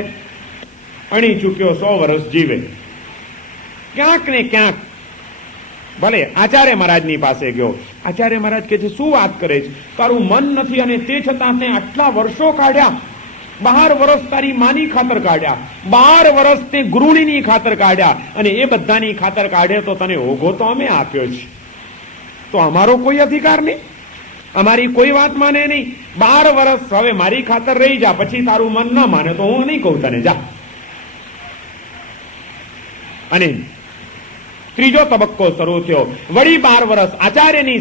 અણી ચૂક્યો 100 વર્ષ જીવે. ક્યાંક ને ક્યાંક ભલે આચાર્ય મહારાજની પાસે ગયો. આચાર્ય મહારાજ કહે છે, શું વાત કરે છે? તારું મન નથી અને તે છતાં તે આટલા વર્ષો કાઢ્યા. 12 વર્ષ તારી માની ખાતર કાઢ્યા, 12 વર્ષ તે ગૃહિણીની ખાતર કાઢ્યા, અને એ બધાની ખાતર કાઢે તો તને ઓઘો તો અમે આપ્યો છે, તો અમારો કોઈ અધિકાર નહીં, અમારી કોઈ વાત માને નહીં. 12 વર્ષ હવે મારી ખાતર રહી જા, પછી તારું મન ન માને તો હું નહીં કહું તને, જા. અને ત્રીજો તબક્કો શરૂ થયો. વળી 12 વર્ષ આચાર્યની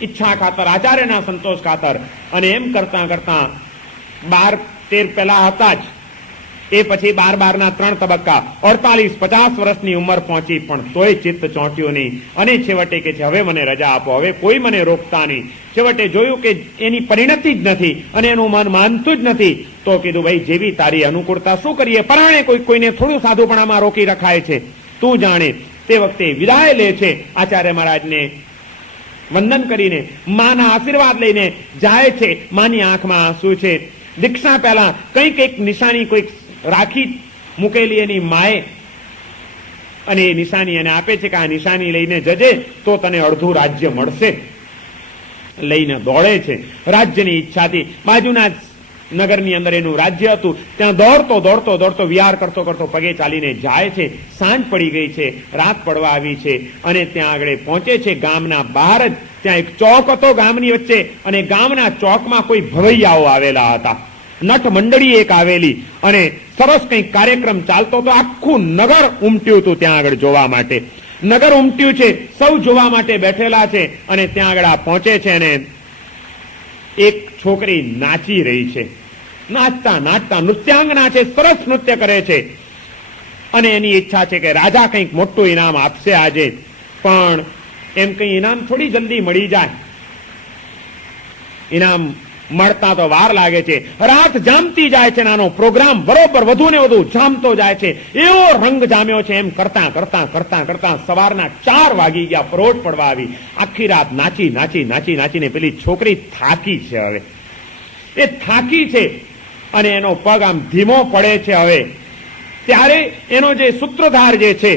ઈચ્છા ખાતર, આચાર્યના સંતોષ ખાતર, અને એમ કરતા કરતા 12-13 પહેલા હતા જ, એ પછી 12-12 3 તબક્કા, 48-50 વર્ષની ઉંમર પહોંચી, પણ તોય ચિત્ત ચોંટ્યું નહીં. અને છેવટે કે છે, હવે મને રજા આપો, હવે કોઈ મને રોકતા નહીં. છેવટે જોયું કે એની પરિણતિ જ નથી અને એનું મન માનતું જ નથી, તો કીધું, ભાઈ, જેવી તારી અનુકૂળતા, શું કરીએ? પરાણે કોઈને થોડું સાધુપણામાં રોકી રખાય છે, તું જાણે. તે વખતે વિદાય લે છે. આચાર્ય મહારાજને વંદન કરીને માના આશીર્વાદ લઈને જાય છે. માની આંખમાં આંસુ છે. દીક્ષા પહેલા કંઈક નિશાની કોઈક રાખી મૂકેલી એની માએ, અને એ નિશાની એને આપે છે કે આ નિશાની લઈને જજે તો તને અડધું રાજ્ય મળશે. લઈને દોડે છે. રાજ્યની ઈચ્છાથી બાજુના નગરની અંદર એનું રાજ્ય હતું, ત્યાં દોડતો દોડતો દોડતો વિહાર કરતો કરતો પગે ચાલીને જાય છે. સાંજ પડી ગઈ છે, રાત પડવા આવી છે, અને ત્યાં આગળ પહોંચે છે. ગામના બહાર જ ત્યાં એક ચોક હતો ગામની વચ્ચે, અને ગામના ચોકમાં કોઈ ભવૈયાઓ આવેલા હતા, નટ મંડળી એક આવેલી, અને સરસ કંઈક કાર્યક્રમ ચાલતો તો આખું નગર ઉમટ્યું હતું ત્યાં આગળ જોવા માટે. નગર ઉમટ્યું છે, સૌ જોવા માટે બેઠેલા છે. અને ત્યાં આગળ પહોંચે છે, અને એક છોકરી નાચી રહી છે. નાચતા નાચતા નૃત્યાંગના છે, સરસ નૃત્ય કરે છે, અને એની ઈચ્છા છે કે રાજા કંઈક મોટું ઇનામ આપશે આજે, પણ એમ કઈ ઇનામ થોડી જલ્દી મળી જાય. ઇનામ મળતા તો વાર લાગે છે. રાત જામતી જાય છે, નાનો પ્રોગ્રામ બરોબર વધુ ને વધુ જામતો જાય છે. એવો રંગ જામ્યો છે. એમ કરતા કરતા કરતા કરતા સવારના 4 વાગી ગયા, પરોઢ પડવા આવી. આખી રાત નાચી નાચી નાચી નાચીને પેલી છોકરી થાકી છે. હવે એ થાકી છે, અને એનો પગ આમ ધીમો પડે છે. હવે ત્યારે એનો જે સૂત્રધાર જે છે,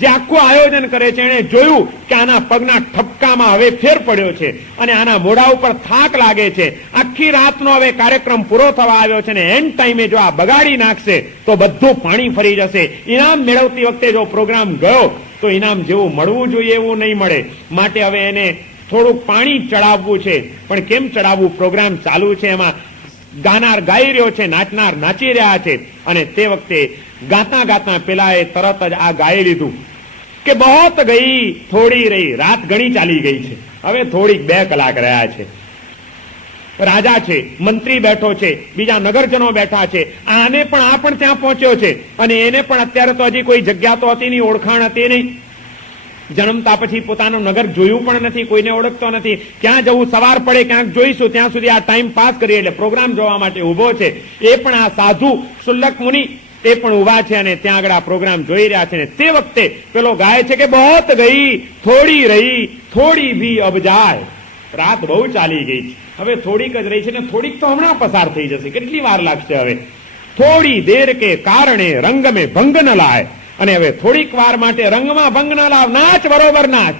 જે આખું આયોજન કરે છે, એને જોયું કે આના પગના ઠપકામાં હવે ફેર પડ્યો છે, અને આના મોઢા ઉપર થાક લાગે છે. આખી રાતનો હવે કાર્યક્રમ પૂરો થવા આવ્યો છે, ને એન્ડ ટાઈમે જો આ બગાડી નાખશે તો બધું પાણી ફરી જશે. ઇનામ મેળવતી વખતે જો પ્રોગ્રામ ગયો તો ઇનામ જેવું મળવું જોઈએ એવું નહીં મળે. માટે હવે એને થોડુંક પાણી ચડાવવું છે, પણ કેમ ચડાવવું? પ્રોગ્રામ ચાલુ છે, એમાં ગાનાર ગાઈ રહ્યો છે, નાચનાર નાચી રહ્યા છે, અને તે વખતે ગાતા ગાતા પેલાએ તરત જ આ ગાઈ લીધું કે બહોત ગઈ થોડી રહી. રાત ઘણી ચાલી ગઈ છે, હવે થોડીક 2 કલાક રહ્યા છે. રાજા છે, મંત્રી બેઠો છે, બીજા નગરજનો બેઠા છે, આને પણ આ પણ ત્યાં પહોંચ્યો છે, અને એને પણ અત્યારે તો હજી કોઈ જગ્યા તો હતી નહીં, ઓળખાણ હતી નહીં. જન્મતા પછી પોતાનું નગર જોયું પણ નથી, કોઈને ઓળખતો નથી. ક્યાં જવું? સવાર પડે ક્યાંક જોઈશું, ત્યાં સુધી આ ટાઈમ પાસ કરીએ. એટલે પ્રોગ્રામ જોવા માટે ઉભો છે. એ પણ આ સાધુ શુલ્લક મુનિ તે પણ ઉભા છે અને ત્યાં આગળ આ પ્રોગ્રામ જોઈ રહ્યા છે. તે વખતે પેલો ગાય છે કે બહોત ગઈ થોડી રહી, થોડી ભી અબ જાય. રાત બહુ ચાલી ગઈ છે, હવે થોડીક જ રહી છે, ને થોડીક તો હમણાં પસાર થઈ જશે. કેટલી વાર લાગશે? હવે થોડી દેર કે કારણે રંગ મેં ભંગ ન લાય. અને હવે થોડીક વાર માટે રંગમાં ભંગ ન લાવ, નાચ બરોબર નાચ.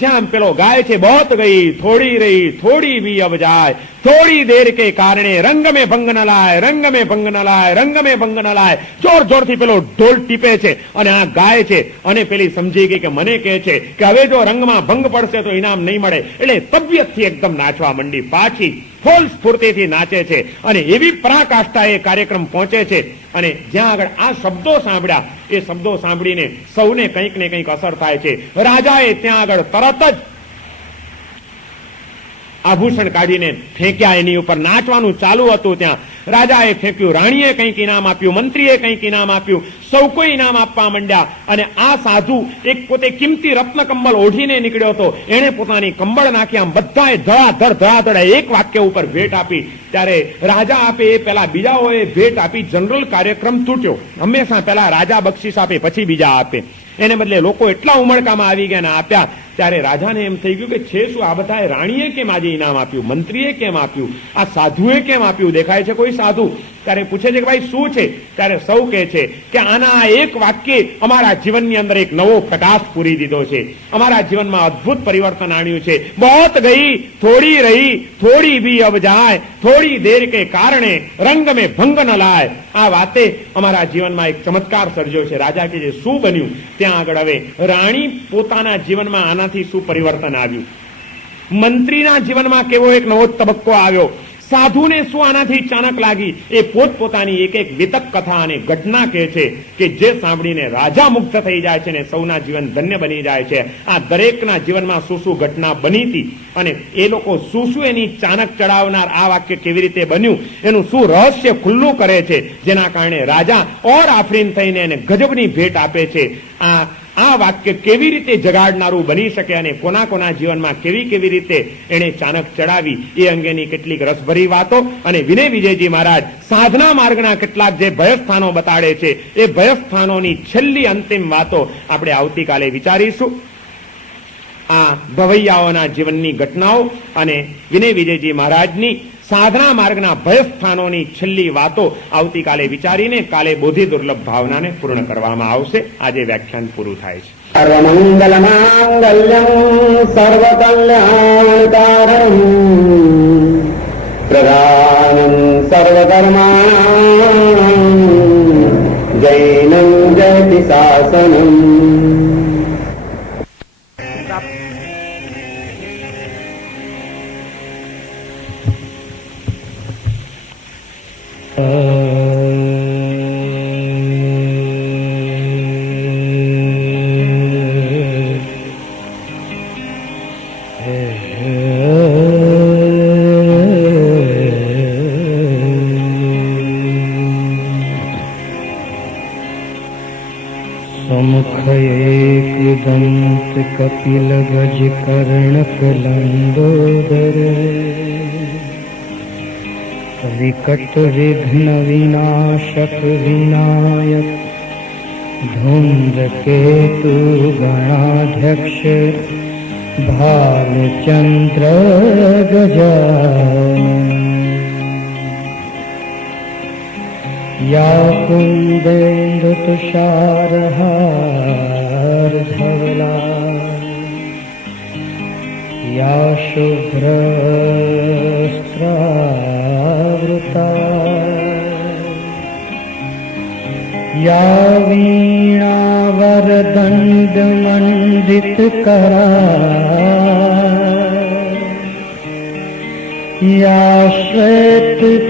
જ્યાં પેલો ગાય છે બહોત ગઈ થોડી રહી, થોડી ભી અબ જાય, થોડી દેર કે કારણે રંગ મેં ભંગ ન લાય, રંગ મેં ભંગ ન લાય, રંગ મેં ભંગ ન લાય. જોર જોરથી પેલો ઢોલ ટીપે છે, અને આ ગાય છે અને પેલી સમજી ગઈ કે મને કહે છે કે હવે જો રંગમાં ભંગ પડશે તો ઇનામ નહીં મળે. એટલે તબિયતથી એકદમ નાચવા માંડી, પાછી ફૂલ સ્ફૂર્તિથી નાચે છે, અને એવી પરાકાષ્ઠા એ કાર્યક્રમ પહોંચે છે. અને જ્યાં આગળ આ શબ્દો સાંભળ્યા, એ શબ્દો સાંભળીને સૌને કંઈક ને કંઈક અસર થાય છે. રાજાએ ત્યાં આગળ તરત જ આભૂષણ કાઢીને ફેંક્યા એની ઉપર. નાચવાનું ચાલુ હતું ત્યાં. રાજાએ ફેંક્યું, રાણીએ કંઈક ઇનામ આપ્યું, મંત્રીએ કંઈક ઇનામ આપ્યું, સૌ કોઈ ઇનામ આપવા માંડ્યા. અને આ સાધુ એક પોતે કિંમતી રત્ન કંબળ ઓઢીને નીકળ્યો હતો, એણે પોતાની કંબળ નાખી. આમ બધાએ ધડાધડ એક વાક્ય ઉપર ભેટ આપી. ત્યારે રાજા આપે એ પહેલા બીજાઓએ ભેટ આપી. જનરલ કાર્યક્રમ તૂટ્યો. હંમેશા પહેલા રાજા બક્ષિસ આપે, પછી બીજા આપે. એને બદલે લોકો એટલા ઉમળકામાં આવી ગયા ને આપ્યા. ત્યારે રાજાને એમ થઈ ગયું કે છે શું આ બધાએ? રાણીએ કેમ આજે ઇનામ આપ્યું? મંત્રીએ કેમ આપ્યું? આ સાધુએ કેમ આપ્યું? દેખાય છે કોઈ સાધુ. ત્યારે પૂછે છે કે ભાઈ શું છે? ત્યારે સૌ કહે છે કે આના આ એક વાક્ય અમારા જીવનની અંદર એક નવો પ્રકાશ પૂરી દીધો છે, અમારા જીવનમાં અદ્ભુત પરિવર્તન આણ્યું છે. બહોત ગઈ થોડી રહી, થોડી ભી અબ જાય, થોડી દેર કે કારણે રંગ મેં ભંગ ન લાય. આ વાતે અમારા જીવનમાં એક ચમત્કાર સર્જ્યો છે. રાજા કે જે શું બન્યું? ત્યાં આગળ હવે રાણી પોતાના જીવનમાં આનાથી શું પરિવર્તન આવ્યું, મંત્રીના જીવનમાં કેવો એક નવો તબક્કો આવ્યો, સાધુને શું આનાથી ચાણક લાગી, એ પોતપોતાની એક એક વિતક કથા અને ઘટના કહે છે કે જે સાંભળીને રાજા મુગ્ધ થઈ જાય છે ને સૌના જીવન ધન્ય બની જાય છે. આ દરેકના જીવનમાં શું શું ઘટના બની હતી અને એ લોકો શું શું એની ચાણક ચડાવનાર આ વાક્ય કેવી રીતે બન્યું, એનું શું રહસ્ય ખુલ્લું કરે છે, જેના કારણે રાજા ઓર આફરીન થઈને એને ગજબની ભેટ આપે છે. આ વાક્ય કેવી રીતે જગાડનારું બની શકે અને કોના કોના જીવનમાં કેવી કેવી રીતે એને ચાણક ચડાવી, એ અંગેની કેટલીક રસભરી વાતો અને વિનય વિજયજી મહારાજ સાધના માર્ગના કેટલાક જે ભયસ્થાનો બતાડે છે, એ ભયસ્થાનોની છેલ્લી અંતિમ વાતો આપણે આવતીકાલે વિચારીશું. આ ભવૈયાઓના જીવનની ઘટનાઓ અને વિનય વિજયજી મહારાજની સાધના માર્ગના ભયસ્થાનોની છેલ્લી વાતો આવતીકાલે વિચારીને કાલે બોધિ દુર્લભ ભાવનાને પૂર્ણ કરવામાં આવશે. આજે વ્યાખ્યાન પૂરું થાય છે. સર્વમંગલ માંગલ્યં સર્વકલ્યાણકારણં પ્રધાનં સર્વકર્માણં જૈનં જયતિ શાસનમ. समुखयेकुदन्त कपिल गज कर्णक लंबोदर विकट विघ्न विनाशक विनायक धुंध केतु गणाध्यक्ष भालचंद्र गजानन या कुंदेन्दु तुषारहार धवला या शुभ्रवस्त्रावृता या वीणावरदण्डमण्डितकरा या श्वेतपद्मासना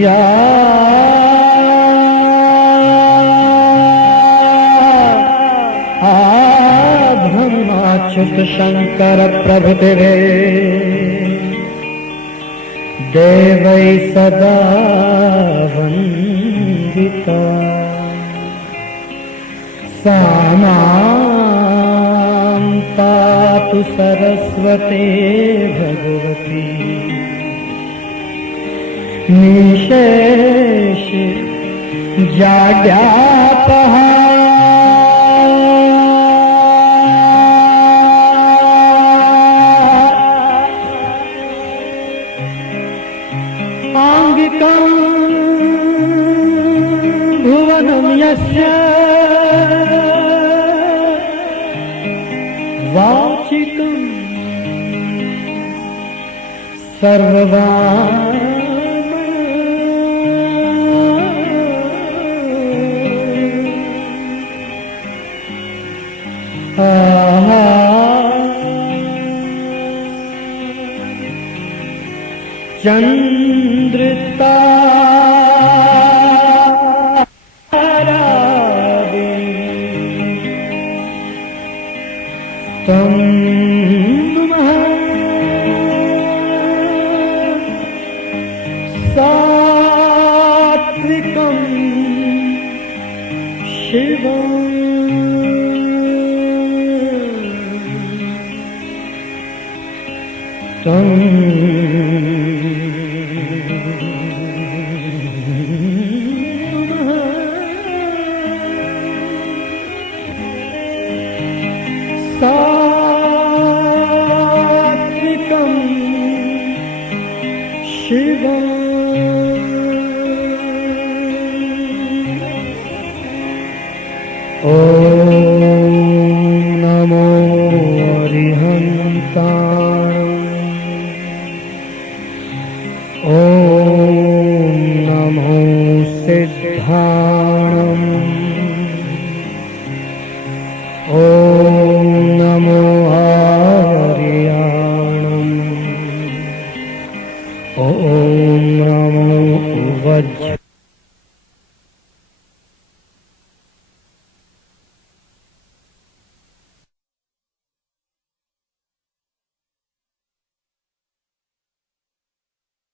या ब्रह्माच्युत शंकर प्रभृतिरे देवै सदा वन्दिता सा मां पातु सरस्वती भगवती निशेष जाड्यापहा आंगिकं भुवनं यस्य वाचिकं सर्ववाङ् चन्द्रतारादि तं नमः सात्विकं शिवम् तं सात्विकं शिवम् ॐ नमो अरिहन्ताय ॐ नमो सिद्धाणम् ॐ